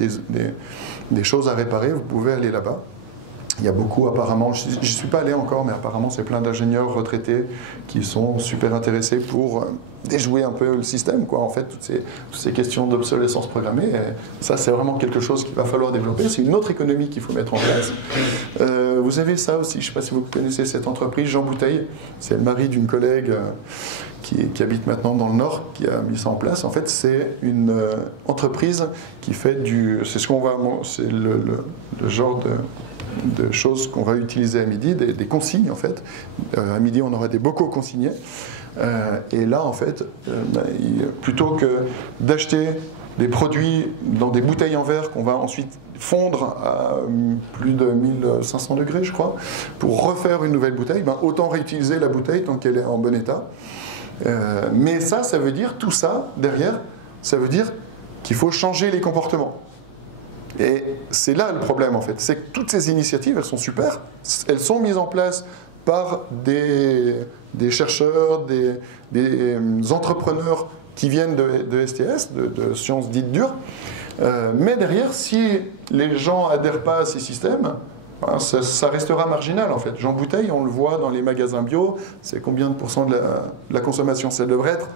des choses à réparer, vous pouvez aller là-bas. Il y a beaucoup apparemment, je n'y suis pas allé encore, mais apparemment c'est plein d'ingénieurs retraités qui sont super intéressés pour déjouer un peu le système, quoi. En fait, toutes ces questions d'obsolescence programmée, ça c'est vraiment quelque chose qu'il va falloir développer. C'est une autre économie qu'il faut mettre en place. Vous avez ça aussi, je ne sais pas si vous connaissez cette entreprise, Jean Bouteille, c'est le mari d'une collègue qui habite maintenant dans le Nord, qui a mis ça en place. En fait, c'est une entreprise qui fait c'est le genre de choses qu'on va utiliser à midi, des consignes en fait. À midi, on aura des bocaux consignés. Et là, en fait, plutôt que d'acheter des produits dans des bouteilles en verre qu'on va ensuite fondre à plus de 1500 degrés, je crois, pour refaire une nouvelle bouteille, autant réutiliser la bouteille tant qu'elle est en bon état. Mais ça veut dire, tout ça, derrière, ça veut dire qu'il faut changer les comportements. Et c'est là le problème en fait, c'est que toutes ces initiatives, elles sont super, elles sont mises en place par des chercheurs, des entrepreneurs qui viennent de STS, de sciences dites dures, mais derrière, si les gens adhèrent pas à ces systèmes, ça restera marginal en fait. Jean Bouteille, on le voit dans les magasins bio, c'est combien de pourcents de la consommation? Ça devrait être...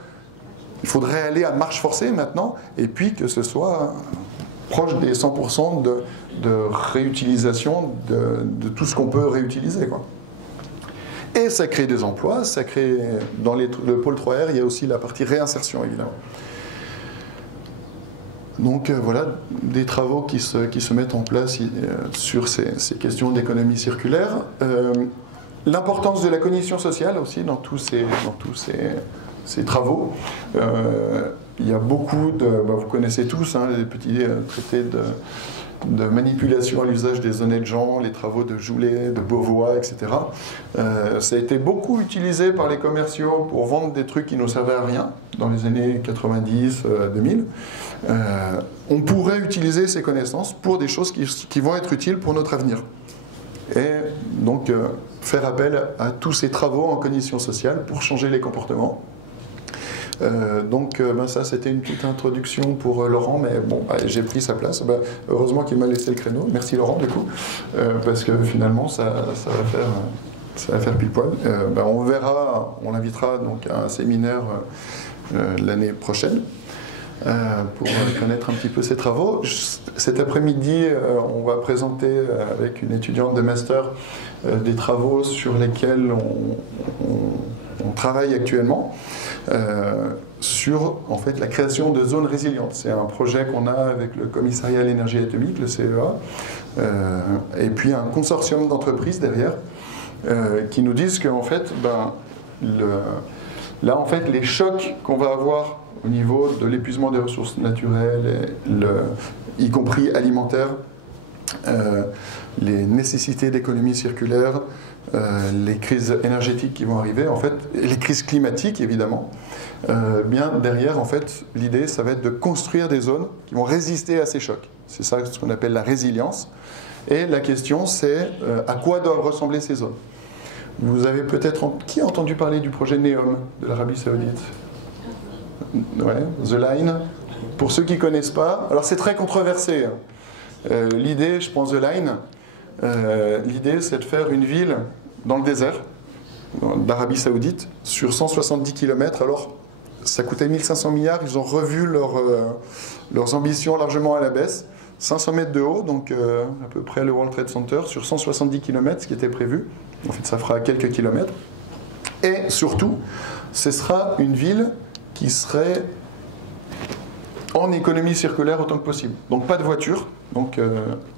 Il faudrait aller à marche forcée maintenant, et puis que ce soit proche des 100% de réutilisation de tout ce qu'on peut réutiliser, quoi. Et ça crée des emplois, ça crée... Dans le pôle 3R, il y a aussi la partie réinsertion, évidemment. Donc voilà, des travaux qui se mettent en place sur ces questions d'économie circulaire. L'importance de la cognition sociale aussi dans tous ces travaux. Il y a beaucoup de... vous connaissez tous les petits traités de manipulation à l'usage des honnêtes gens, les travaux de Joulet, de Beauvois, etc. Ça a été beaucoup utilisé par les commerciaux pour vendre des trucs qui ne servaient à rien dans les années 90, 2000. On pourrait utiliser ces connaissances pour des choses qui vont être utiles pour notre avenir. Et donc faire appel à tous ces travaux en cognition sociale pour changer les comportements. Ça c'était une petite introduction pour Laurent, mais bon, j'ai pris sa place. Heureusement qu'il m'a laissé le créneau. Merci Laurent du coup, parce que finalement ça va faire pile poil. On verra, on l'invitera donc à un séminaire l'année prochaine pour connaître un petit peu ses travaux. Cet après-midi, on va présenter avec une étudiante de master des travaux sur lesquels on travaille actuellement. Sur en fait la création de zones résilientes. C'est un projet qu'on a avec le commissariat à l'énergie atomique, le CEA, et puis un consortium d'entreprises derrière qui nous disent qu'en fait, là en fait les chocs qu'on va avoir au niveau de l'épuisement des ressources naturelles, y compris alimentaires, les nécessités d'économie circulaire, les crises énergétiques qui vont arriver, en fait, et les crises climatiques évidemment, bien derrière, en fait, l'idée, ça va être de construire des zones qui vont résister à ces chocs. C'est ça ce qu'on appelle la résilience. Et la question, c'est à quoi doivent ressembler ces zones. Vous avez peut-être... Qui a entendu parler du projet NEOM de l'Arabie Saoudite? Ouais, The Line. Pour ceux qui ne connaissent pas, alors c'est très controversé. L'idée, je pense, The Line, l'idée, c'est de faire une ville dans le désert d'Arabie Saoudite sur 170 km. Alors, ça coûtait 1500 milliards. Ils ont revu leurs ambitions largement à la baisse. 500 mètres de haut, donc à peu près le World Trade Center, sur 170 km, ce qui était prévu. En fait, ça fera quelques kilomètres. Et surtout, ce sera une ville qui serait en économie circulaire autant que possible. Donc pas de voiture. Donc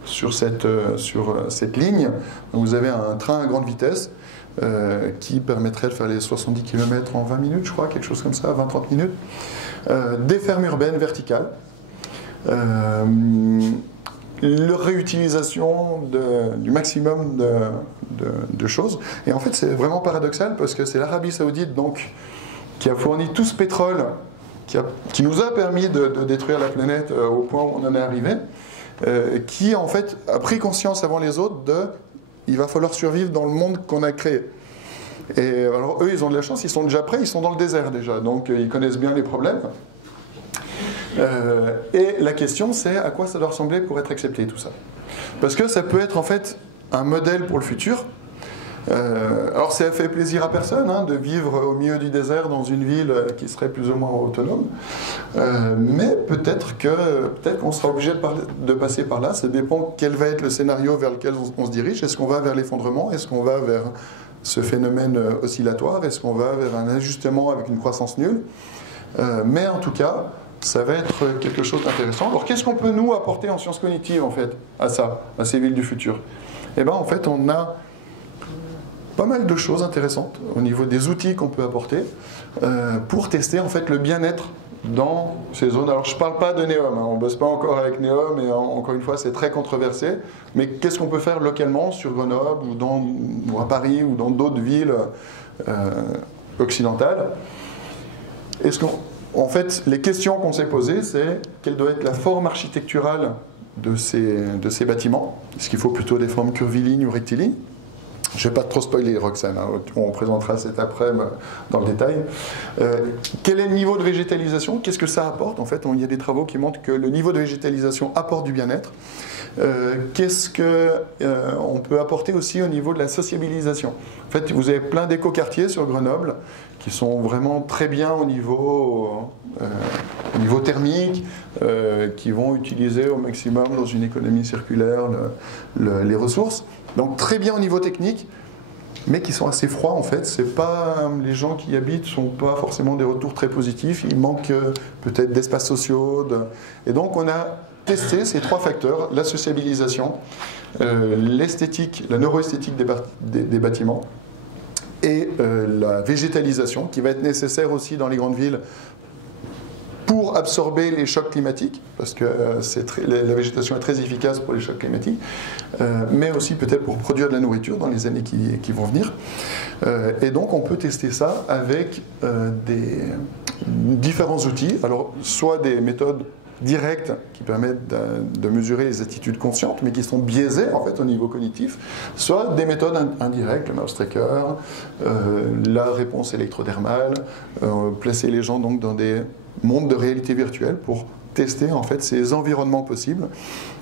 sur cette ligne, vous avez un train à grande vitesse qui permettrait de faire les 70 km en 20 minutes, je crois, quelque chose comme ça, 20-30 minutes. Des fermes urbaines verticales. La réutilisation du maximum de choses. Et en fait, c'est vraiment paradoxal parce que c'est l'Arabie Saoudite donc, qui a fourni tout ce pétrole qui nous a permis de détruire la planète au point où on en est arrivé, qui en fait a pris conscience avant les autres il va falloir survivre dans le monde qu'on a créé. Et alors eux, ils ont de la chance, ils sont déjà prêts, ils sont dans le désert déjà, donc ils connaissent bien les problèmes. Et la question, c'est à quoi ça doit ressembler pour être accepté tout ça. Parce que ça peut être en fait un modèle pour le futur. Alors ça fait plaisir à personne de vivre au milieu du désert dans une ville qui serait plus ou moins autonome, mais peut-être qu'on sera obligé de passer par là. Ça dépend quel va être le scénario vers lequel on se dirige. Est-ce qu'on va vers l'effondrement? Est-ce qu'on va vers ce phénomène oscillatoire? Est-ce qu'on va vers un ajustement avec une croissance nulle? Mais en tout cas, ça va être quelque chose d'intéressant. Alors qu'est-ce qu'on peut nous apporter en sciences cognitives en fait à ces villes du futur? Eh bien en fait on a pas mal de choses intéressantes au niveau des outils qu'on peut apporter pour tester en fait le bien-être dans ces zones. Alors je ne parle pas de NEOM, on ne bosse pas encore avec NEOM et encore une fois c'est très controversé, mais qu'est-ce qu'on peut faire localement sur Grenoble ou à Paris ou dans d'autres villes occidentales? En fait, les questions qu'on s'est posées, c'est quelle doit être la forme architecturale de ces bâtiments? Est-ce qu'il faut plutôt des formes curvilignes ou rectilignes? Je ne vais pas trop spoiler, Roxane, hein, on présentera cet après dans le détail. Quel est le niveau de végétalisation? Qu'est-ce que ça apporte? En fait, il y a des travaux qui montrent que le niveau de végétalisation apporte du bien-être. Qu'est-ce qu'on peut apporter aussi au niveau de la sociabilisation? En fait, vous avez plein d'écoquartiers sur Grenoble qui sont vraiment très bien au niveau thermique, qui vont utiliser au maximum dans une économie circulaire les ressources. Donc très bien au niveau technique, mais qui sont assez froids en fait. C'est pas, les gens qui y habitent ne sont pas forcément des retours très positifs. Il manque peut-être d'espaces sociaux. Et donc on a testé ces trois facteurs, la sociabilisation, l'esthétique, la neuroesthétique des bâtiments et la végétalisation qui va être nécessaire aussi dans les grandes villes pour absorber les chocs climatiques, parce que la végétation est très efficace pour les chocs climatiques, mais aussi peut-être pour produire de la nourriture dans les années qui vont venir. Et donc on peut tester ça avec différents outils, alors soit des méthodes directes qui permettent de mesurer les attitudes conscientes, mais qui sont biaisées en fait au niveau cognitif, soit des méthodes indirectes, le mouse tracker, la réponse électrodermale, placer les gens donc dans des mondes de réalité virtuelle pour tester en fait ces environnements possibles.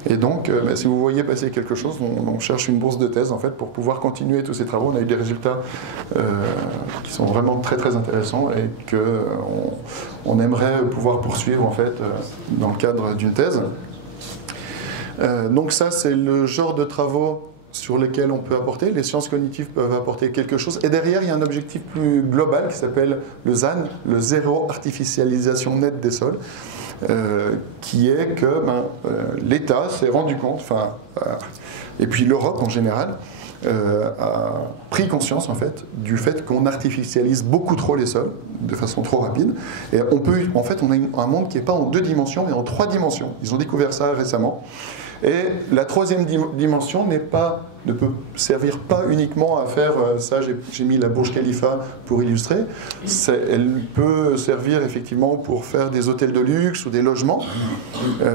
Et donc, si vous voyez passer quelque chose, on cherche une bourse de thèse en fait pour pouvoir continuer tous ces travaux. On a eu des résultats qui sont vraiment très très intéressants et que on aimerait pouvoir poursuivre en fait dans le cadre d'une thèse. Donc ça, c'est le genre de travaux sur lesquels on peut apporter. Les sciences cognitives peuvent apporter quelque chose. Et derrière, il y a un objectif plus global qui s'appelle le ZAN, le zéro artificialisation nette des sols, qui est que l'État s'est rendu compte, et puis l'Europe en général, a pris conscience en fait qu'on artificialise beaucoup trop les sols de façon trop rapide. Et on a un monde qui n'est pas en 2 dimensions, mais en 3 dimensions. Ils ont découvert ça récemment. Et la troisième dimension ne peut servir pas uniquement à faire ça, j'ai mis la Burj Khalifa pour illustrer, elle peut servir effectivement pour faire des hôtels de luxe ou des logements,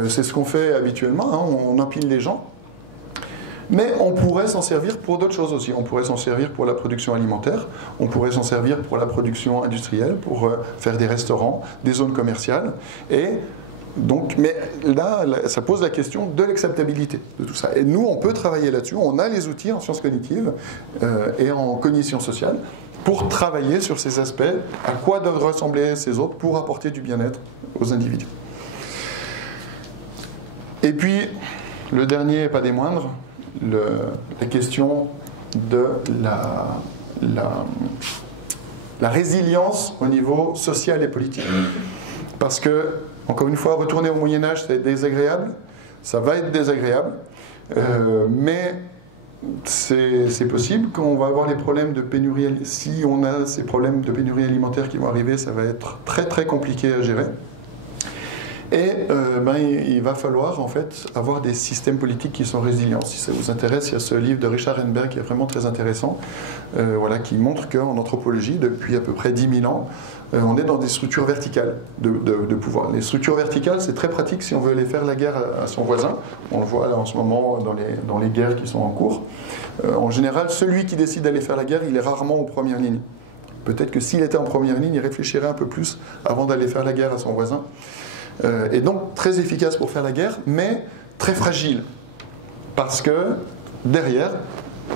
c'est ce qu'on fait habituellement, hein, on empile les gens, mais on pourrait s'en servir pour d'autres choses aussi, on pourrait s'en servir pour la production alimentaire, on pourrait s'en servir pour la production industrielle, pour faire des restaurants, des zones commerciales, et donc, mais là, ça pose la question de l'acceptabilité de tout ça. Et nous, on peut travailler là-dessus. On a les outils en sciences cognitives et en cognition sociale pour travailler sur ces aspects, à quoi doivent ressembler ces autres pour apporter du bien-être aux individus. Et puis, le dernier et pas des moindres, la question de la résilience au niveau social et politique. Parce que, encore une fois, retourner au Moyen-Âge, c'est désagréable, ça va être désagréable, mais c'est possible qu'on va avoir les problèmes de pénurie. Si on a ces problèmes de pénurie alimentaire qui vont arriver, ça va être très très compliqué à gérer. Et il va falloir en fait avoir des systèmes politiques qui sont résilients. Si ça vous intéresse, il y a ce livre de Richard Renberg qui est vraiment très intéressant, qui montre qu'en anthropologie, depuis à peu près 10 000 ans, on est dans des structures verticales de pouvoir. Les structures verticales, c'est très pratique si on veut aller faire la guerre à son voisin. On le voit là en ce moment dans les guerres qui sont en cours. En général, celui qui décide d'aller faire la guerre, il est rarement en première ligne. Peut-être que s'il était en première ligne, il réfléchirait un peu plus avant d'aller faire la guerre à son voisin. Et donc très efficace pour faire la guerre, mais très fragile. Parce que derrière,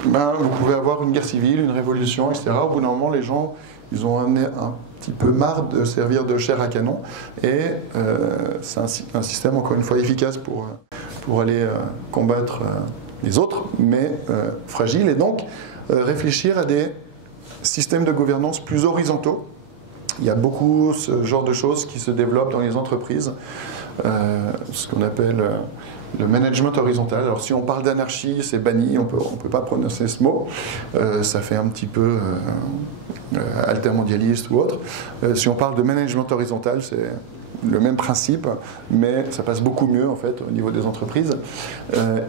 vous pouvez avoir une guerre civile, une révolution, etc. Au bout d'un moment, les gens, ils ont un petit peu marre de servir de chair à canon. Et c'est un système, encore une fois, efficace pour aller combattre les autres, mais fragile. Et donc, réfléchir à des systèmes de gouvernance plus horizontaux. Il y a beaucoup ce genre de choses qui se développent dans les entreprises, ce qu'on appelle le management horizontal. Alors si on parle d'anarchie, c'est banni, on peut pas prononcer ce mot, ça fait un petit peu altermondialiste ou autre. Si on parle de management horizontal, le même principe, mais ça passe beaucoup mieux en fait au niveau des entreprises.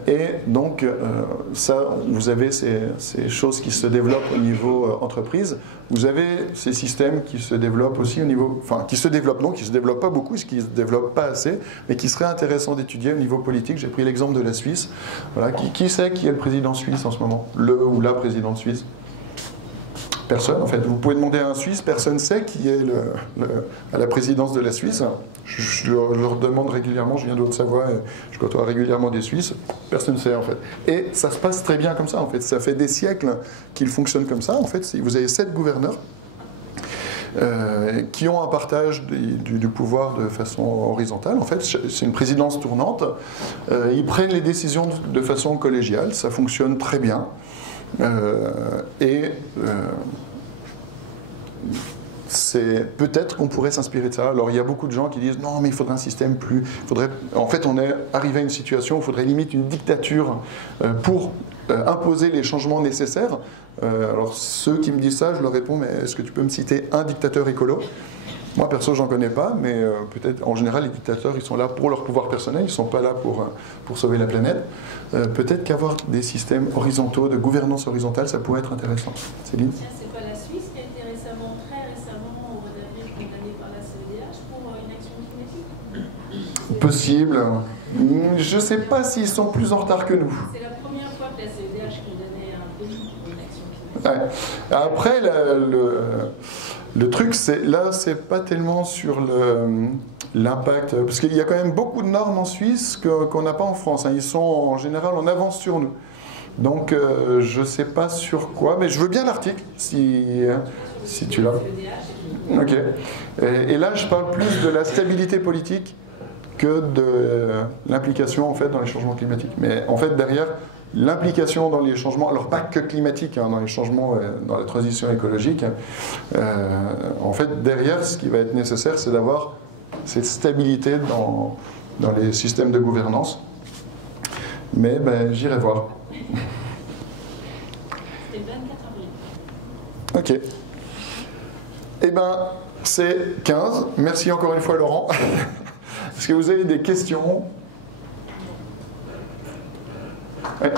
Et donc ça, vous avez ces choses qui se développent au niveau entreprise. Vous avez ces systèmes qui se développent aussi au niveau, enfin qui se développent non, qui se développent pas beaucoup, qui se développent pas assez, mais qui serait intéressant d'étudier au niveau politique. J'ai pris l'exemple de la Suisse. Voilà, qui sait qui est le président suisse en ce moment, le ou la présidente suisse? Personne, en fait. Vous pouvez demander à un Suisse, personne ne sait qui est à la présidence de la Suisse. Je leur demande régulièrement, je viens de Haute-Savoie, je côtoie régulièrement des Suisses, personne ne sait, en fait. Et ça se passe très bien comme ça, en fait. Ça fait des siècles qu'il fonctionne comme ça, en fait. Vous avez 7 gouverneurs qui ont un partage du pouvoir de façon horizontale. En fait, c'est une présidence tournante. Ils prennent les décisions de façon collégiale, ça fonctionne très bien. C'est peut-être qu'on pourrait s'inspirer de ça. Alors il y a beaucoup de gens qui disent non mais il faudrait un système plus... En fait on est arrivé à une situation où il faudrait limite une dictature pour imposer les changements nécessaires. Alors ceux qui me disent ça, je leur réponds mais est-ce que tu peux me citer un dictateur écolo ? Moi perso j'en connais pas, mais peut-être en général les dictateurs ils sont là pour leur pouvoir personnel, ils ne sont pas là pour sauver la planète. Peut-être qu'avoir des systèmes horizontaux, de gouvernance horizontale, ça pourrait être intéressant. Céline ? C'est pas la Suisse qui a été très récemment, au mois d'avril, condamnée par la CEDH pour inaction climatique? Possible. Je ne sais pas s'ils sont plus en retard que nous. C'est la première fois que la CEDH condamnait un pays pour inaction climatique. Ouais. Après, le truc, c'est pas tellement sur l'impact, parce qu'il y a quand même beaucoup de normes en Suisse qu'on n'a pas en France. Ils sont en général en avance sur nous. Donc, je ne sais pas sur quoi, mais je veux bien l'article, si tu l'as. Ok. Et là, je parle plus de la stabilité politique que de l'implication en fait dans les changements climatiques. Mais en fait, derrière, l'implication dans les changements, alors pas que climatiques, dans les changements, dans la transition écologique, en fait, derrière, ce qui va être nécessaire, c'est d'avoir cette stabilité dans les systèmes de gouvernance. Mais j'irai voir. C'était le 24 avril. Ok. Eh bien, c'est 15. Merci encore une fois, Laurent. Est-ce que vous avez des questions? Ouais.